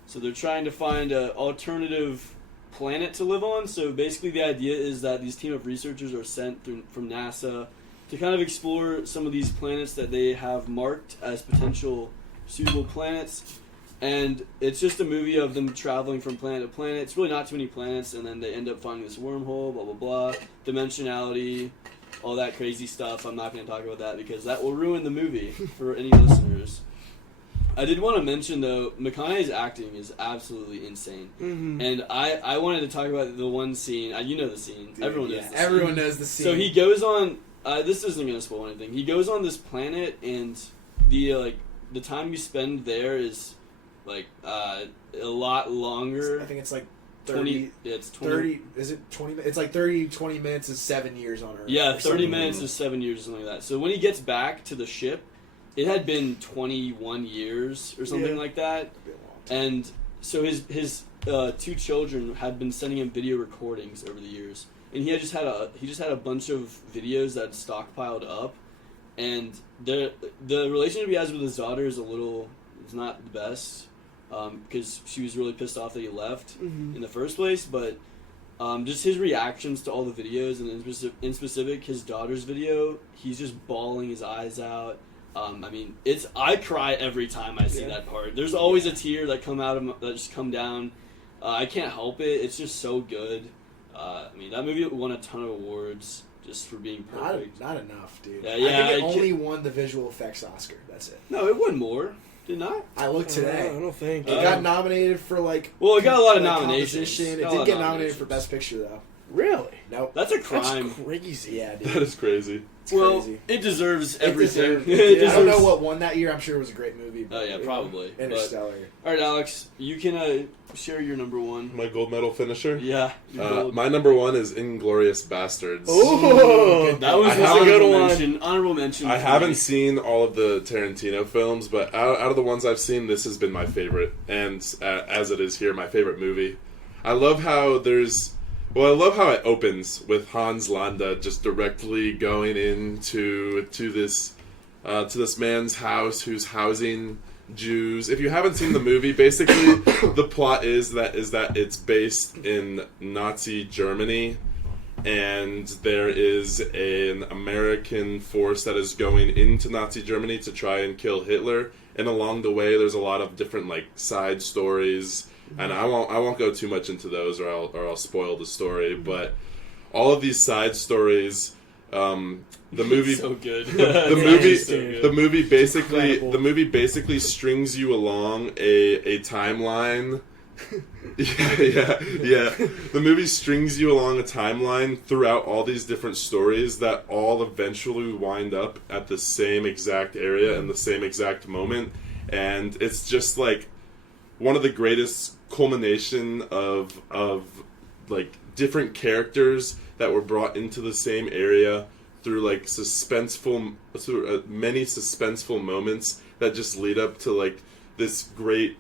So they're trying to find an alternative planet to live on. So basically, the idea is that these team of researchers are sent from NASA to kind of explore some of these planets that they have marked as potential suitable planets. And it's just a movie of them traveling from planet to planet. It's really not too many planets, and then they end up finding this wormhole, blah, blah, blah, dimensionality, all that crazy stuff. I'm not going to talk about that because that will ruin the movie for any listeners. I did want to mention, though, McConaughey's acting is absolutely insane. Mm-hmm. And I wanted to talk about the one scene. You know the scene. Dude, Everyone yeah, knows the everyone scene. knows the scene. So he goes on. This isn't going to spoil anything. He goes on this planet, and the time you spend there is a lot longer. I think it's like 20. Yeah, it's 20. 30, is it 20? It's like 20 minutes is 7 years on Earth. Yeah, or 30 something. minutes is 7 years or something like that. So when he gets back to the ship, it had been 21 years or something Yeah. like that. It'd be a long time. And so his 2 children had been sending him video recordings over the years, and he just had a bunch of videos that had stockpiled up, and the relationship he has with his daughter is not the best, because she was really pissed off that he left Mm-hmm. in the first place, but just his reactions to all the videos, and in specific his daughter's video, he's just bawling his eyes out. I mean, I cry every time I see that part. There's always a tear that just come down. I can't help it. It's just so good. I mean, that movie won a ton of awards just for being perfect. Not enough, dude. Yeah, I think it I only won the visual effects Oscar. That's it. No, it won more. Did it not? I looked today. I don't think. It got nominated for Well, it got a lot of like, nominations. composition. It Got a did lot get of nominated for nominations. Best Picture though. Really? Nope. That's a That's crime. crazy. Yeah, dude. That is crazy. It's Well, crazy. it deserves It everything. deserved- It I don't know deserves- what won that year. I'm sure it was a great movie. Oh yeah, probably. But- Interstellar. all right, Alex, you can share your number one. My gold medal finisher. Yeah, your gold. My number one is Inglorious Bastards. Oh, that was I an haven't- honorable mention. Honorable mention. I for haven't me. seen all of the Tarantino films, but out of the ones I've seen, this has been my favorite, and as it is here, my favorite movie. I love how I love how it opens with Hans Landa just directly going into this man's house who's housing Jews. If you haven't seen the movie, basically the plot is that it's based in Nazi Germany, and there is an American force that is going into Nazi Germany to try and kill Hitler. And along the way, there's a lot of different side stories, and I won't go too much into those, or I'll spoil the story. But all of these side stories, the movie, so good. the movie Incredible. basically strings you along a timeline. yeah. The movie strings you along a timeline throughout all these different stories that all eventually wind up at the same exact area and the same exact moment, and it's just one of the greatest culmination of different characters that were brought into the same area through many suspenseful moments that just lead up to this great.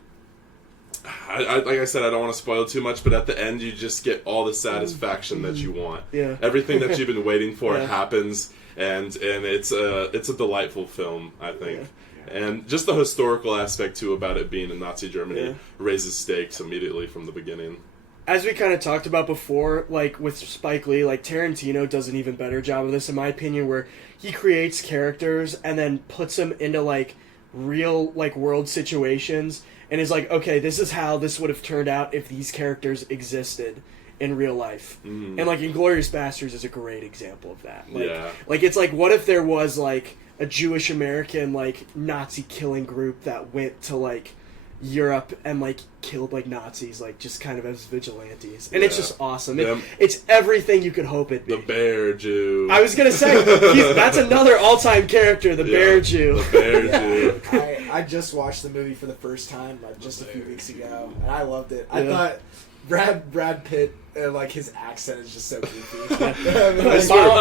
Like I said, I don't want to spoil too much, but at the end you just get all the satisfaction that you want. Yeah. Everything that you've been waiting for Yeah. happens, and it's a delightful film, I think. And just the historical aspect too about it being in Nazi Germany raises stakes immediately from the beginning. As we kind of talked about before, with Spike Lee, Tarantino does an even better job of this, in my opinion, where he creates characters and then puts them into real world situations, and is okay, this is how this would have turned out if these characters existed in real life. And Inglourious Basterds is a great example of that. It's what if there was a Jewish American Nazi killing group that went to Europe and killed Nazis just kind of as vigilantes, and it's just awesome. It's everything you could hope it'd be. The Bear Jew. I was gonna say that's another all-time character, the Bear Jew. The Bear Jew. I just watched the movie for the first time just a few weeks ago, and I loved it. I thought Brad Pitt, his accent is just so goofy.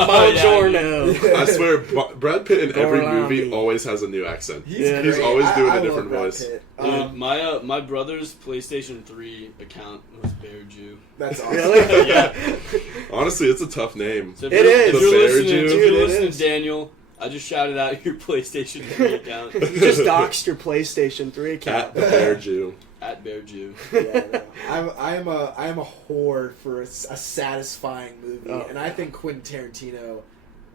Buongiorno. I swear, Brad Pitt in every Gorlami. movie always has a new accent. He's He's always doing a different Brad voice. Pitt. Dude, my brother's PlayStation 3 account was Bear Jew. That's awesome. Really? Yeah. Honestly, it's a tough name. So if It you're, is. If The you're Bear listening, Jew. if you're Dude, it listening, is. Daniel, I just shouted out your PlayStation 3 account You just doxed your PlayStation 3 At account. the Bear Jew. at Bear Jew. Yeah, no. I am a whore for a satisfying movie, Oh. and I think Quentin Tarantino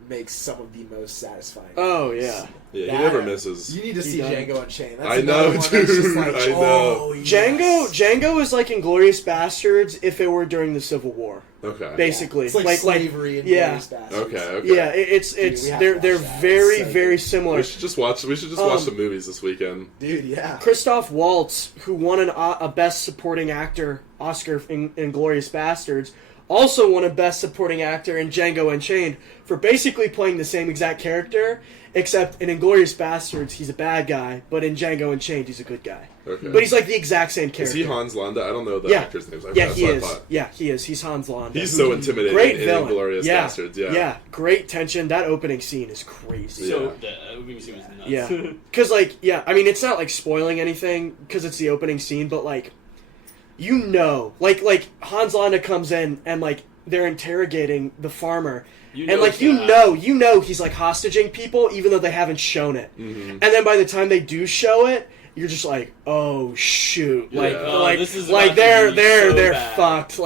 makes some of the most satisfying. Oh, movies. yeah. Yeah, he That- never misses. You need to He see does. Django Unchained. That's I another know, one that's just dude, like, I know. oh, yes. Django is like Inglourious Bastards if it were during the Civil War, Okay. basically. It's like slavery and yeah. Glorious Bastards. Okay. Yeah, it's Dude, we have to they're watch that. very It's so very good. similar. We should just watch the Um, movies this weekend. Dude, yeah. Christoph Waltz, who won a Best Supporting Actor Oscar in Inglourious Bastards, also won a Best Supporting Actor in Django Unchained for basically playing the same exact character, except in Inglourious Bastards he's a bad guy, but in Django Unchained he's a good guy. Okay. But he's like the exact same character. Is he Hans Landa? I don't know the Yeah. actor's names. Yeah, That's he what I is. thought. Yeah, he is. He's Hans Landa. He's so intimidating Great in villain. Inglourious yeah. Bastards. Yeah. Yeah, great tension. That opening scene is crazy. So Yeah. that opening scene was nuts. Yeah, because I mean, it's not like spoiling anything because it's the opening scene, but like Hans Landa comes in and they're interrogating the farmer, You and know it's gonna he's hostaging people even though they haven't shown it, Mhm. and then by the time they do show it, you're just like, oh shoot, Yeah. This is about to they're be so bad. fucked,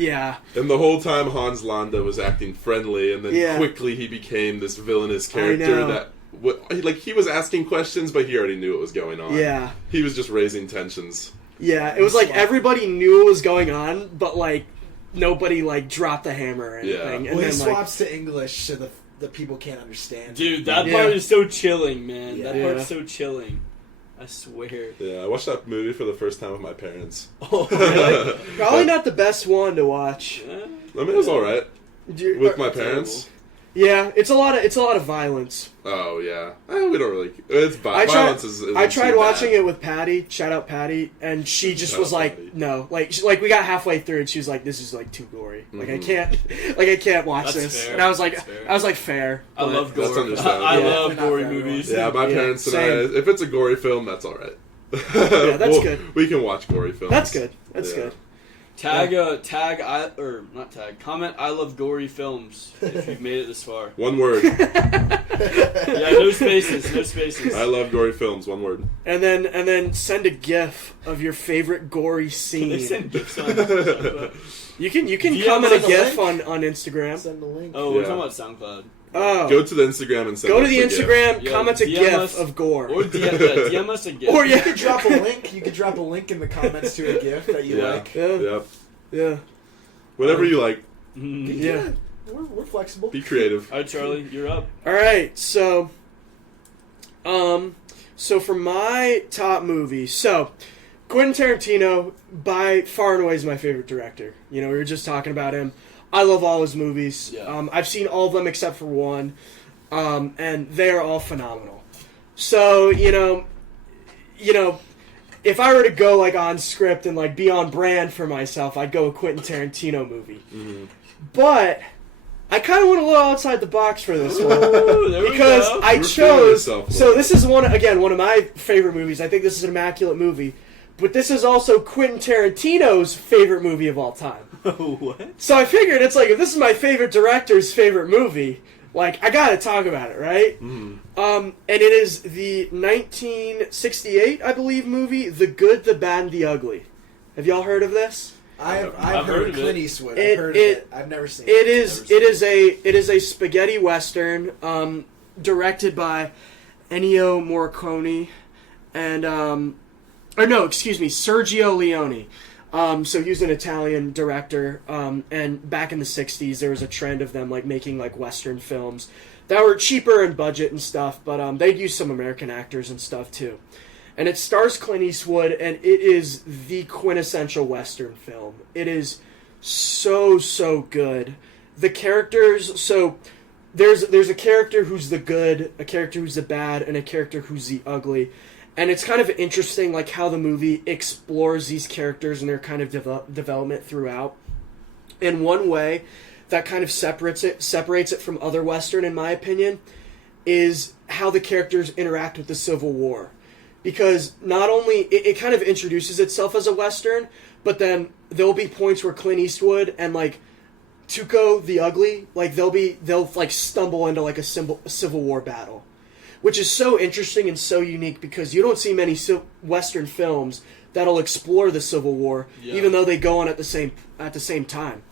yeah. And the whole time Hans Landa was acting friendly, and then Yeah. quickly he became this villainous I character know. that he was asking questions, but he already knew what was going on. Yeah. He was just raising tensions. Yeah, it was like everybody knew what was going on, but nobody dropped the hammer or Yeah. anything. Well, And he then swaps to English so the people can't understand. Dude, that Yeah. part is so chilling, man. Yeah. That Yeah. part's so chilling. I swear. Yeah, I watched that movie for the first time with my parents. Oh, really? Probably not the best one to watch. I mean, it was all right with my parents. Yeah, it's a lot of violence. Oh yeah, we don't really. It's violence. I tried watching it with Patty. Shout out Patty, and she just was like, Patty. "No." Like we got halfway through, and she was like, "This is like too gory. Like I can't watch That's this." fair. And I was like, That's fair. I but- love gore. That's understandable. I Yeah. love gory movies. Yeah, my parents and I. same. If it's a gory film, that's all right. Yeah, that's good. We can watch gory films. That's good. That's Yeah. good. Comment I love gory films if you've made it this far. One word. Yeah, no spaces. I love gory films. One word. And then send a GIF of your favorite gory scene. They send gifts on SoundCloud. You can DM comment us a a GIF link. on Instagram. Send the link. Oh, we're Yeah. talking about SoundCloud. Oh, Go to the Instagram and send go to us the a GIF. Instagram, Yeah, comment a DM GIF us- of gore. Or DM us a gift. Or You could drop a link. You could drop a link in the comments to a GIF that you Yeah. like. Yeah. Yep. Yeah. Whatever you like. Mm. Yeah. We're flexible. Be creative. All right, Charlie, you're up. All right, so for my top movie, so Quentin Tarantino by far and away is my favorite director. You know, we were just talking about him. I love all his movies. Yeah. I've seen all of them except for one, and they are all phenomenal. So you know, if I were to go like on script and like be on brand for myself, I'd go a Quentin Tarantino movie. Mm-hmm. But I kind of went a little outside the box for this one. Ooh, there we Because go. I You're feeling chose. yourself a So little. this is one of my favorite movies. I think this is an immaculate movie, but this is also Quentin Tarantino's favorite movie of all time. What? So I figured it's like if this is my favorite director's favorite movie, like I gotta talk about it, right? Mm. And it is the 1968, I believe, movie The Good, the Bad, and the Ugly. Have y'all heard of this? I've I've heard heard of of Clint it. Eastwood. It- I've heard it- of it. I've never seen it. It is a spaghetti western, directed by Ennio Morricone and Sergio Leone. So he was an Italian director, and back in the 60s there was a trend of them like making like western films that were cheaper in budget and stuff, but they'd use some American actors and stuff too. And it stars Clint Eastwood, and it is the quintessential western film. It is so good. The characters, so there's a character who's the good, a character who's the bad, and a character who's the ugly. And it's kind of interesting like how the movie explores these characters and their kind of development throughout. In one way that kind of separates it from other western, in my opinion, is how the characters interact with the Civil War. Because not only it kind of introduces itself as a western, but then there'll be points where Clint Eastwood and like Tuco the Ugly, like they'll like stumble into like a Civil War battle, which is so interesting and so unique because you don't see many western films that'll explore the Civil War, even though they go on at the same time.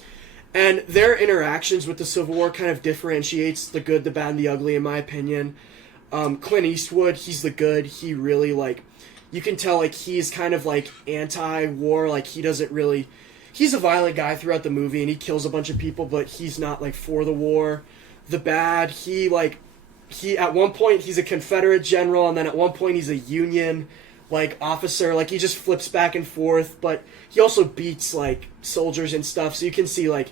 And their interactions with the Civil War kind of differentiates the good, the bad, and the ugly, in my opinion. Clint Eastwood, he's the good. He really, like, you can tell, like, he's kind of, like, anti-war. Like, he doesn't really... He's a violent guy throughout the movie, and he kills a bunch of people, but he's not, like, for the war. The bad, he, at one point, he's a Confederate general, and then at one point, he's a Union, like, officer. Like, he just flips back and forth, but he also beats, like, soldiers and stuff, so you can see, like,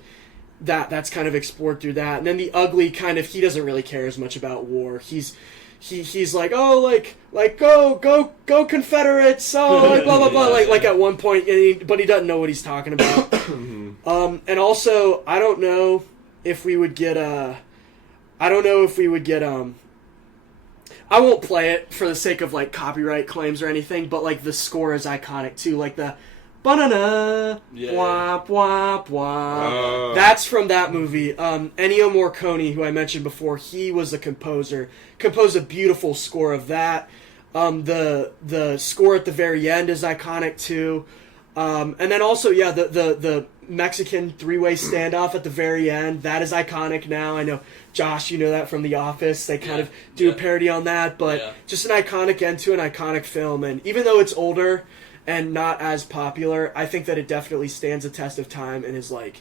that's kind of explored through that. And then the ugly kind of, he doesn't really care as much about war. He's like, oh, like go Confederates, oh, like, blah blah blah, like at one point, but he doesn't know what he's talking about. And also, I don't know if we would get I won't play it for the sake of like copyright claims or anything, but like the score is iconic too, like the ba-na-na, wah, wah, wah. That's from that movie. Ennio Morricone, who I mentioned before, he was the composer. Composed a beautiful score of that. The score at the very end is iconic too. And then also, yeah, the Mexican three-way standoff at the very end, that is iconic now. I know, Josh, you know that from The Office. They kind of do a parody on that, but just an iconic end to an iconic film. And even though it's older and not as popular, I think that it definitely stands the test of time and is like,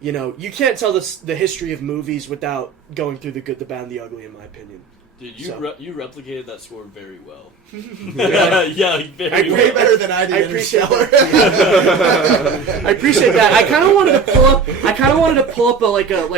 you know, you can't tell the history of movies without going through the good, the bad, and the ugly, in my opinion. Dude, you So. you replicated that score very well. Yeah. Like, very Way well. better than I did. I appreciate Interstellar. I appreciate that. I kind of wanted to pull up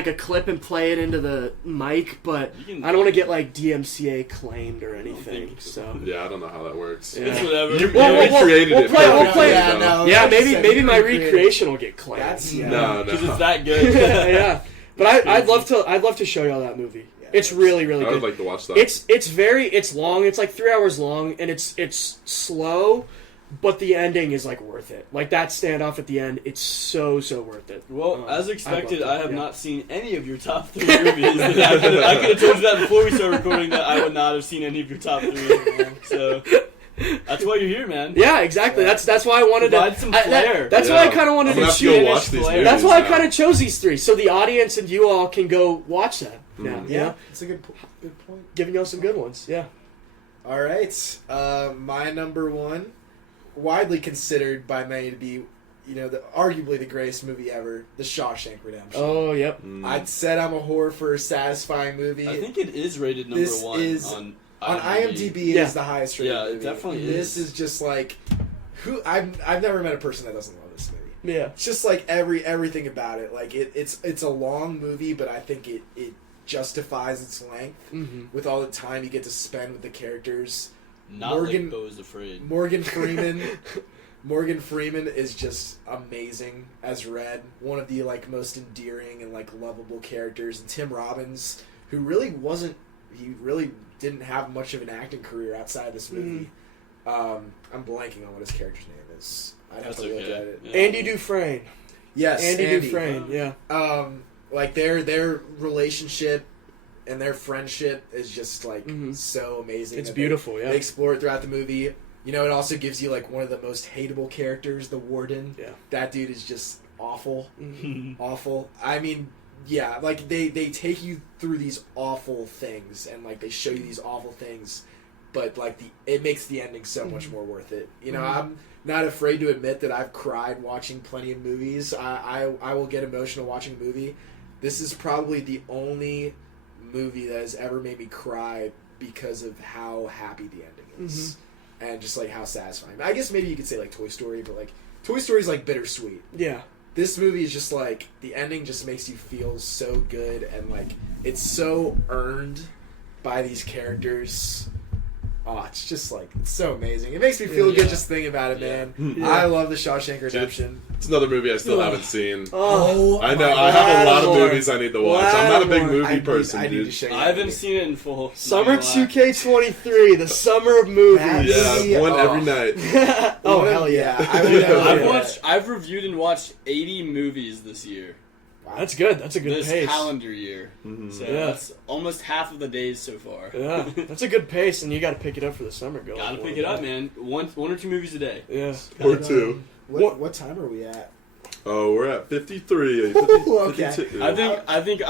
a clip and play it into the mic, but You can- I don't want to get like DMCA claimed or anything. think- So Yeah, I don't know how that works. Yeah. It's whatever. You Well, recreated we'll it. play- we'll perfectly, play- Yeah, though. no. yeah, like I maybe said, maybe my recreate- recreation will get claimed. That's yeah. No, Because no. it's that good. Yeah, but I'd love to show y'all that movie. Yeah, It's really really I would good. like to watch that. It's long. It's like 3 hours long, and it's slow, but the ending is like worth it. Like that standoff at the end, it's so worth it. Well, as expected, I have yeah. not seen any of your top 3 movies. I could have told you that before we started recording that I would not have seen any of your top 3. So that's why you're here, man. Yeah, exactly. That's why I wanted Provide to. some flair. That's why I kind of wanted I'm to gonna have to choose. go watch these movies That's why I now. kind of chose these 3, so the audience and you all can go watch them. Yeah, Mhm. you know? It's a good point. Giving y'all some good ones. Yeah. All right, my number 1, widely considered by many to be, arguably the greatest movie ever, The Shawshank Redemption. Oh, yep. Mm. I'd said I'm a whore for a satisfying movie. I think it is rated number This 1 is- on On IMDb, Yeah. it is the highest rated Yeah, it movie. definitely This is. is just like, I've never met a person that doesn't love this movie. Yeah. It's just like everything about it. Like it's a long movie, but I think it justifies its length Mm-hmm. with all the time you get to spend with the characters. Not Morgan- like Beau's Afraid. Morgan Freeman is just amazing as Red, one of the like most endearing and like lovable characters. And Tim Robbins, who really didn't have much of an acting career outside this movie. I'm blanking on what his character's name is. I'd have That's to look okay. at it. Yeah. Andy Dufresne. Yes, Andy Dufresne. Yeah. Like their relationship and their friendship is just like Mhm. so amazing. It's that beautiful. They Yeah. explore it throughout the movie. It also gives you like one of the most hateable characters, the warden. Yeah. That dude is just awful, Mhm. awful. I mean, yeah, like they take you through these awful things and like they show you these awful things, but like it makes the ending so much more worth it. I'm not afraid to admit that I've cried watching plenty of movies. I will get emotional watching a movie. This is probably the only movie that has ever made me cry because of how happy the ending is. And just like how satisfying. I guess maybe you could say like Toy Story, but like Toy Story is like bittersweet. Yeah. This movie is just like the ending just makes you feel so good and like it's so earned by these characters. Oh, it's just like it's so amazing. It makes me feel good just thinking about it, man. Yeah. I love The Shawshank Redemption. It's another movie I still haven't seen. Oh. I know, my I have a lot of Lattimore. movies I need to watch. I'm not a big Lattimore. movie person, I need to dude. show you I that haven't movie. seen it in full. Summer Not gonna lie. 2K23, the summer of movies. That's- Yeah, one Oh. every night. Oh, One of- hell yeah. I would never I've do watched. that. I've reviewed and watched 80 movies this year. That's good. That's a good This pace. calendar year. Mhm. So Yeah. that's almost half of the days so far. Yeah, that's a good pace, and you got to pick it up for the summer. Go. Gotta pick it up, man. One or two movies a day. Yeah. Or two. What time are we at? Oh, we're at 53. Okay. 52. I think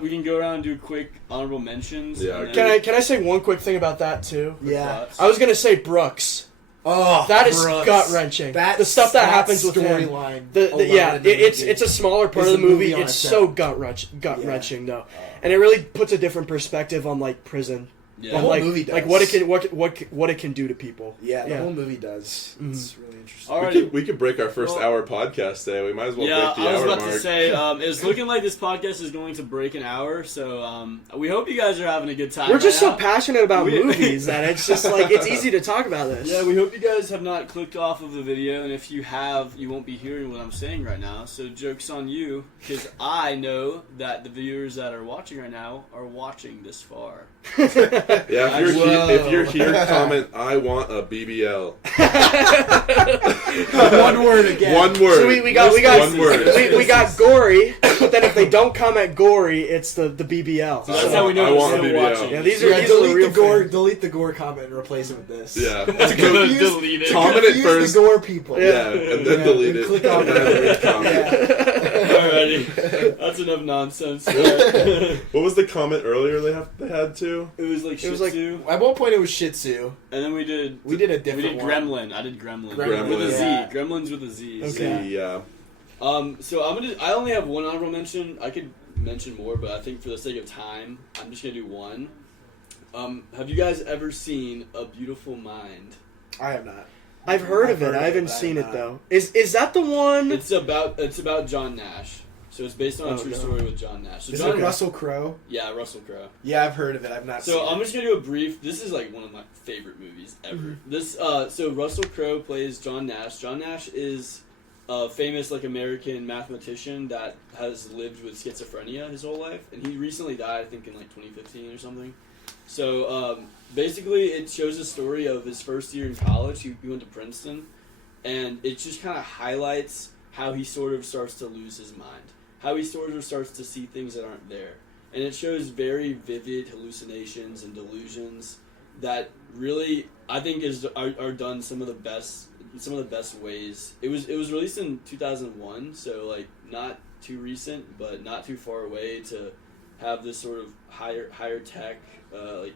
we can go around and do quick honorable mentions. Yeah, and okay. then Can I say one quick thing about that too? Yeah. thoughts. I was gonna say Brooks. Oh, That is Brooks. gut wrenching. The stuff that happens with him. storyline. Yeah, it's a smaller part Is of the the movie movie. on It's its so own. gut wrenching though, and it really puts a different perspective on like prison. Yeah. The And, whole like, movie does. like what it can do to people. Yeah, the Yeah. whole movie does. Mhm. It's really interesting. Alright. We could break our first Well- hour podcast today. We might as well Yeah, break the I was hour about mark. to say, it's looking like this podcast is going to break an hour, so we hope you guys are having a good time. We're just right so now. passionate about We- movies that it's just like it's easy to talk about this. Yeah, we hope you guys have not clicked off of the video, and if you have, you won't be hearing what I'm saying right now, so joke's on you, because I know that the viewers that are watching right now are watching this far. Yeah, Whoa. if you're here, comment, I want a BBL. One word again. One word. So we got One word. we got gory, but then if they don't comment gory, it's the BBL. So that's how we know I they're want a still BBL. watching. Yeah, these are Yeah, these are the delete real the gore. fans. Delete the gore comment and replace it with this. Yeah. That's gonna delete it. Comment it Confuse first. the gore people. Yeah, and then Yeah, delete and it. click on and then it. comment. Yeah. Alrighty, that's enough nonsense. What was the comment earlier they had to? It was like It was like- Shih Tzu, At one point it was Shih Tzu. and then we did We did a different one. Gremlin. I did Gremlin. Gremlin, With a Z. yeah. Gremlins with a Z. Okay. Yeah. So I only have one honorable mention. I could mention more, but I think for the sake of time, I'm just gonna do one. Have you guys ever seen A Beautiful Mind? I have not. I've heard of it. I haven't seen it though. Is that the one? It's about John Nash. So it's based on a true story with John Nash. So Is John it Russell Crowe? Yeah, Russell Crowe. Yeah, I've heard of it. I've not seen it. So I'm just gonna do a brief. This is like one of my favorite movies ever. This so Russell Crowe plays John Nash. John Nash is a famous like American mathematician that has lived with schizophrenia his whole life, and he recently died, I think in like 2015 or something. So basically, it shows a story of his first year in college. He went to Princeton, and it just kind of highlights how he sort of starts to lose his mind, how he sort of starts to see things that aren't there, and it shows very vivid hallucinations and delusions that really I think are done some of the best ways. It was released in 2001, so like not too recent, but not too far away to have this sort of higher tech like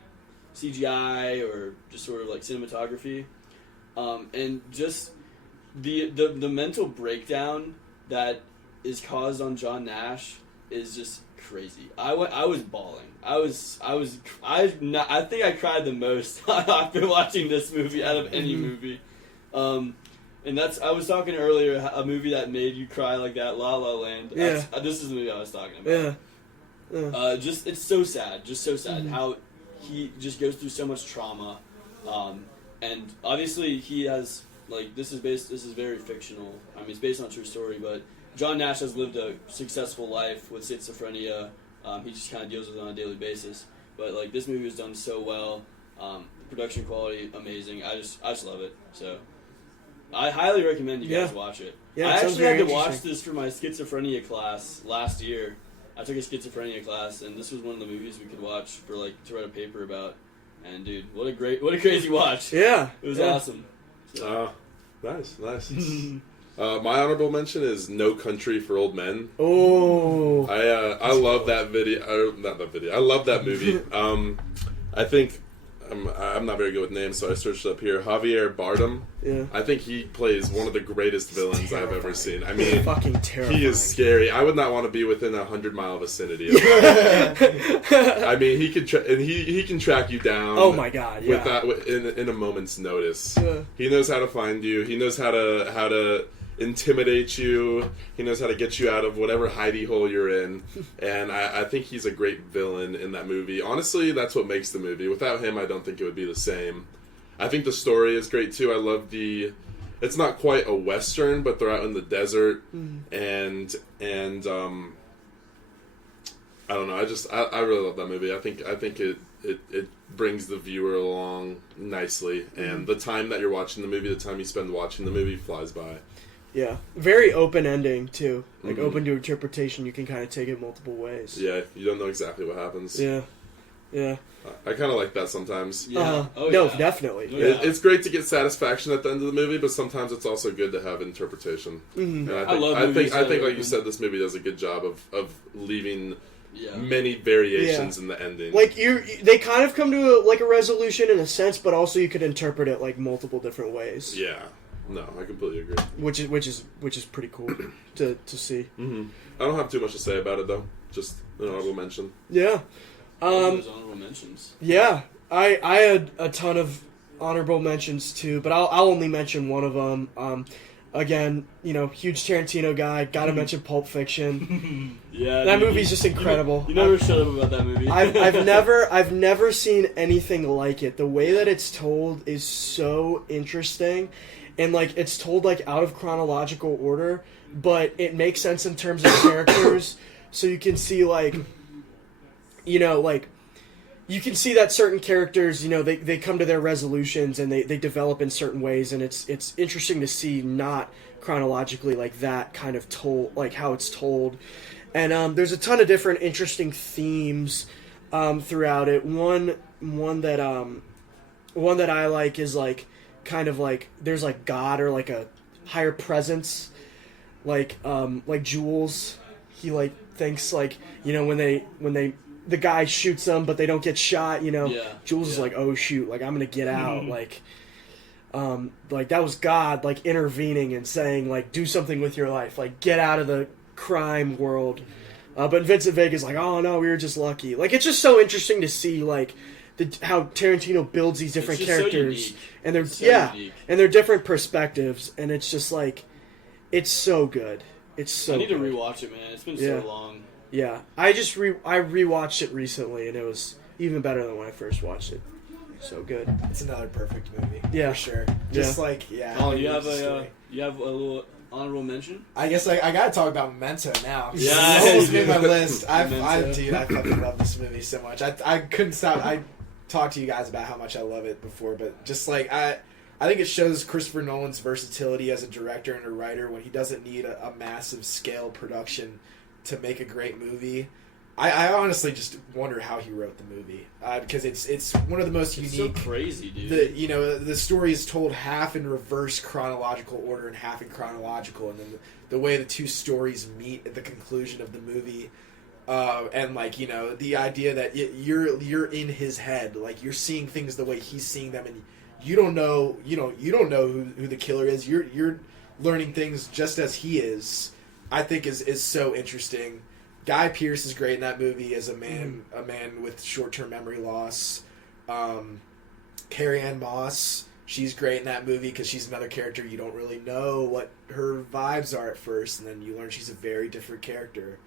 CGI or just sort of like cinematography, and just the mental breakdown that is caused on John Nash is just crazy. I was bawling. I think I cried the most after watching this movie out of any movie. And I was talking earlier, a movie that made you cry like that, La La Land. Yeah. This is the movie I was talking about. Yeah. It's so sad, how he just goes through so much trauma, and obviously he has this is very fictional. I mean, it's based on a true story, but John Nash has lived a successful life with schizophrenia. He just kind of deals with it on a daily basis. But like this movie was done so well, production quality amazing. I just love it. So I highly recommend you guys watch it. Yeah, I it sounds actually had very to watch interesting. this for my schizophrenia class last year. I took a schizophrenia class, and this was one of the movies we could watch for to write a paper about. And dude, what a crazy watch! Yeah, It was awesome. Nice. My honorable mention is No Country for Old Men. Oh, I love that video. Not that video. I love that movie. I think I'm not very good with names, so I searched it up here. Javier Bardem. Yeah. I think he plays one of the greatest villains I've ever seen. I mean, fucking terrifying. he is scary. I would not want to be within a 100-mile vicinity of him. I mean, he can track you down. Oh my god! Yeah. In a moment's notice. Yeah. He knows how to find you. He knows how to intimidate you. He knows how to get you out of whatever hidey hole you're in. And I think he's a great villain in that movie. Honestly, that's what makes the movie. Without him, I don't think it would be the same. I think the story is great too. I love it's not quite a Western, but they're out in the desert. And I don't know. I really love that movie. I think it brings the viewer along nicely. And the time that you're watching the movie, the time you spend watching the movie flies by. Yeah, very open ending too. Like open to interpretation. You can kind of take it multiple ways. Yeah, you don't know exactly what happens. Yeah. I kind of like that sometimes. Yeah. No, definitely. Oh, yeah. It's great to get satisfaction at the end of the movie, but sometimes it's also good to have interpretation. And I think, like you said, this movie does a good job of leaving many variations in the ending. Like they kind of come to a resolution in a sense, but also you could interpret it like multiple different ways. Yeah. No, I completely agree. Which is pretty cool to see. I don't have too much to say about it though. Just an honorable mention. Yeah. Those honorable mentions. Yeah, I had a ton of honorable mentions too, but I'll only mention one of them. Again, huge Tarantino guy. Gotta mention Pulp Fiction. Yeah, that movie's just incredible. You never shut up about that movie. I've never seen anything like it. The way that it's told is so interesting, and it's told out of chronological order, but it makes sense in terms of characters. So you can see you can see that certain characters, they come to their resolutions and they develop in certain ways, and it's interesting to see not chronologically that kind of told, how it's told. And there's a ton of different interesting themes throughout it. One that I like is kind of there's God or a higher presence, like Jules. He thinks when the guy shoots them, but they don't get shot. Jules is oh shoot, I'm gonna get out. That was God intervening and saying do something with your life, get out of the crime world. But Vincent Vega's oh no, we were just lucky. It's just so interesting to see how Tarantino builds these different It's just so characters, unique. and they're It's so unique. and they're different perspectives, and it's just like, it's so good. It's so. I need to good. rewatch it, man. It's been Yeah. so long. Yeah, I rewatched it recently, and it was even better than when I first watched it. So good. It's another perfect movie. Yeah. For sure. Just like, yeah. Colin, you it's have a a story. little honorable mention? I guess I gotta talk about Memento now. Yeah, It's almost you made my do. list. I Memento. fucking love this movie so much. I couldn't stop. I talked to you guys about how much I love it before, but just like I think it shows Christopher Nolan's versatility as a director and a writer when he doesn't need a massive scale production to make a great movie. I honestly just wonder how he wrote the movie because it's one of the most It's unique. so crazy, dude. The story is told half in reverse chronological order and half in chronological, and then the way the two stories meet at the conclusion of the movie, and like the idea that you're in his head, like you're seeing things the way he's seeing them, and you don't know who the killer is. You're learning things just as he is. I think is so interesting. Guy Pearce is great in that movie as a man with short-term memory loss. Carrie Ann Moss, she's great in that movie because she's another character you don't really know what her vibes are at first, and then you learn she's a very different character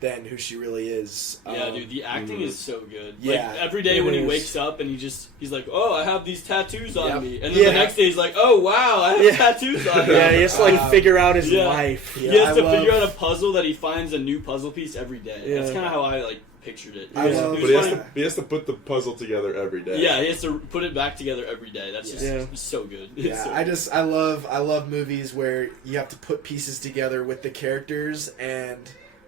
than who she really is. Yeah, dude, the acting is so good. Yeah, like every day it when he is. wakes up and he's like, oh, I have these tattoos on Yep. me, and then Yeah. the next day he's like, oh wow, I have Yeah. tattoos on me. Yeah, he has to like figure out his Yeah. life. Yeah, He has to I figure love- out a puzzle that he finds a new puzzle piece every day. Yeah. That's kind of how I like pictured it. I love- He But was finding- he has to put the puzzle together every day. yeah, he has to put it back together every day. That's just Yeah. it's so good. It's Yeah, so I good. love movies where you have to put pieces together with the characters, and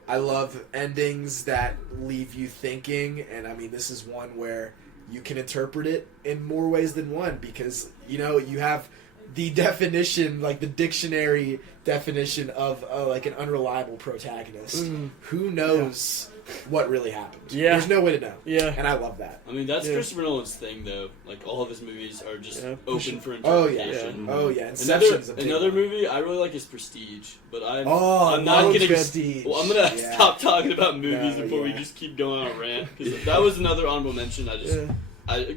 I love endings that leave you thinking. And I mean, this is one where you can interpret it in more ways than one because you have the definition, like the dictionary definition of like an unreliable protagonist. Who knows what really happened? Yeah. There's no way to know. Yeah. And I love that. I mean, that's Yeah. Christopher Nolan's thing, though. Like all of his movies are just Yeah. open for Oh yeah. interpretation. Oh yeah. Inception's a big Another one. movie I really like is Prestige, but I'm Oh, not love getting. Prestige. Well, I'm gonna Yeah. stop talking about movies No, before we yeah. just keep going on a rant because that was another honorable mention. Yeah.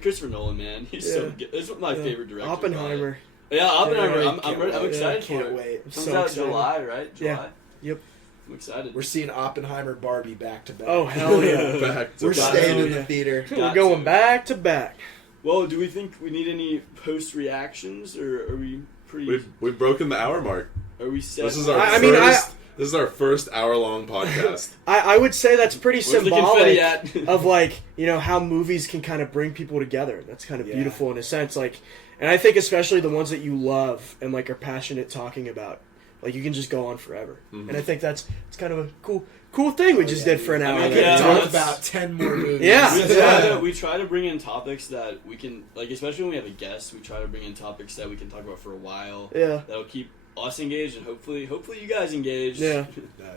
Christopher Nolan, man, he's so Yeah. good. It's my Yeah. favorite director. Oppenheimer. Yeah, Oppenheimer. Yeah, I'm excited for Can't it. wait. Comes So out excited. July, right? July. Yeah. Yep. I'm excited. We're seeing Oppenheimer, Barbie back to back. Oh hell yeah. Back to We're back. staying in Yeah. the theater. We're Got going to. back to back. Well, do we think we need any post reactions, or are we pretty? We've broken the hour mark. Are we set? This is our I mean, this is our first hour-long podcast. I would say that's pretty Where's the symbolic confetti at? of like how movies can kind of bring people together. That's kind of Yeah. beautiful in a sense. Like, and I think especially the ones that you love and like are passionate talking about, like you can just go on forever. Mhm. And I think it's kind of a cool thing we just did for an I hour. mean, I there. could yeah, talk that's- about 10 more movies. Yeah. We try to bring in topics that we can, like, especially when we have a guest. We try to bring in topics that we can talk about for a while. Yeah. That'll keep us engaged, and hopefully you guys engaged. Yeah.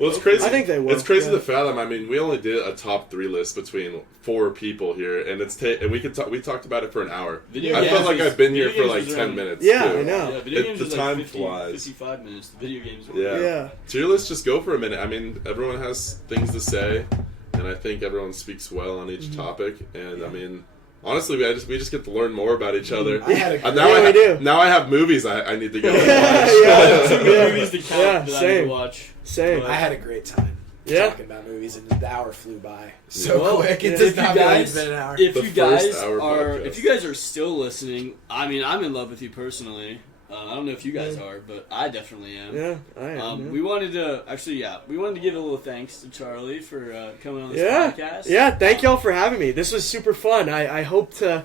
Well, it's crazy. I think they will. It's crazy Yeah. to fathom. I mean, we only did a top 3 list between 4 people here, and and we talked about it for an hour. Video I games felt like was- I've been here video for games like was 10 around- minutes. Yeah, too. I know. Yeah, video games the was time like flies. 55 minutes. The video games were Yeah. Yeah. Tier list, just go for a minute. I mean, everyone has things to say, and I think everyone speaks well on each topic. And I mean, honestly, we just get to learn more about each other. I had a Now Yeah, we do. Now I have movies I need to go and watch. Yeah. Too many movies to count Yeah, that I need same. to watch. Same. I had a great time Yeah. talking about movies, and the hour flew by so Well, quick. yeah. It If does you not feel like guys- it's been an hour. If The you guys first hour are, podcast. if you guys are still listening, I mean, I'm in love with you personally. I don't know if you guys are, but I definitely am. Yeah, I am. yeah. We wanted to give a little thanks to Charlie for coming on this Yeah, podcast. yeah. Thank y'all for having me. This was super fun. I hope to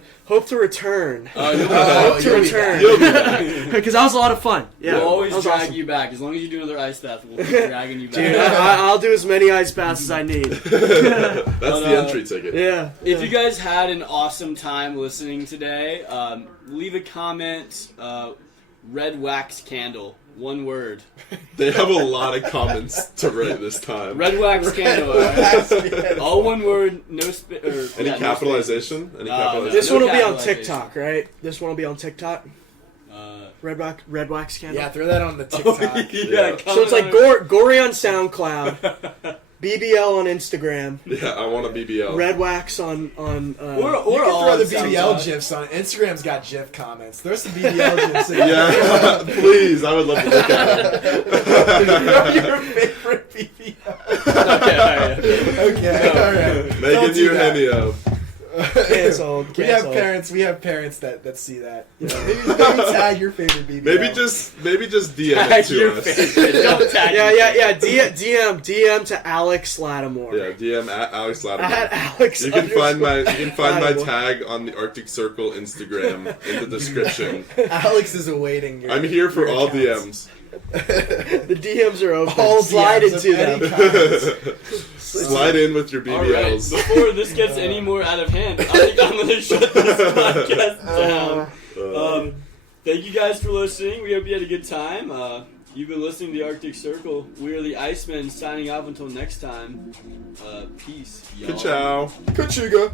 return. You'll be Oh, back. Hope to you'll be return You'll be back. because that was a lot of fun. Yeah, We'll always that was drag awesome. you back. As long as you do another ice bath, we'll keep dragging you back. Dude, I'll do as many ice baths as I need. That's But, the entry ticket. Yeah. If you guys had an awesome time listening today, leave a comment. Red wax candle. One word. They have a lot of comments to write this time. Red wax candle. Alright? All one word. No spit. Any capitalization? Any No, capitalization? This No one will be on capitalization. TikTok, right? This one will be on TikTok. Red wax candle. Yeah, throw that on the TikTok. yeah. So it's like gory on SoundCloud. BBL on Instagram. Yeah, I want a BBL. Red wax on. Or You all can throw the on BBL SoundCloud. gifs on it. Instagram's got GIF comments. Throw some BBL gifs in. Yeah, please. I would love to look at Throw it. your favorite BBL. Okay, Okay, all right. Make Don't a do new that. Hemio. Canceled. We have Canceled. parents that see that. You know, maybe tag your favorite BBL. Maybe just DM Tag it to your us. favorite. Don't tag Yeah. DM to Alex Lattimore. Yeah, DM at Alex Lattimore. At Alex. You can find my Lattimore. tag on the Arctic Circle Instagram in the description. Alex is awaiting your. I'm here for your all accounts. DMs. The DMs are open. All Slide DMs of into any them. kind. Slide in with your All right, BBLs. before this gets any more out of hand, I think I'm going to shut this podcast down. Thank you guys for listening. We hope you had a good time. You've been listening to the Arctic Circle. We are the Icemen signing off until next time. Peace, y'all. Ka-chow. Kachuga.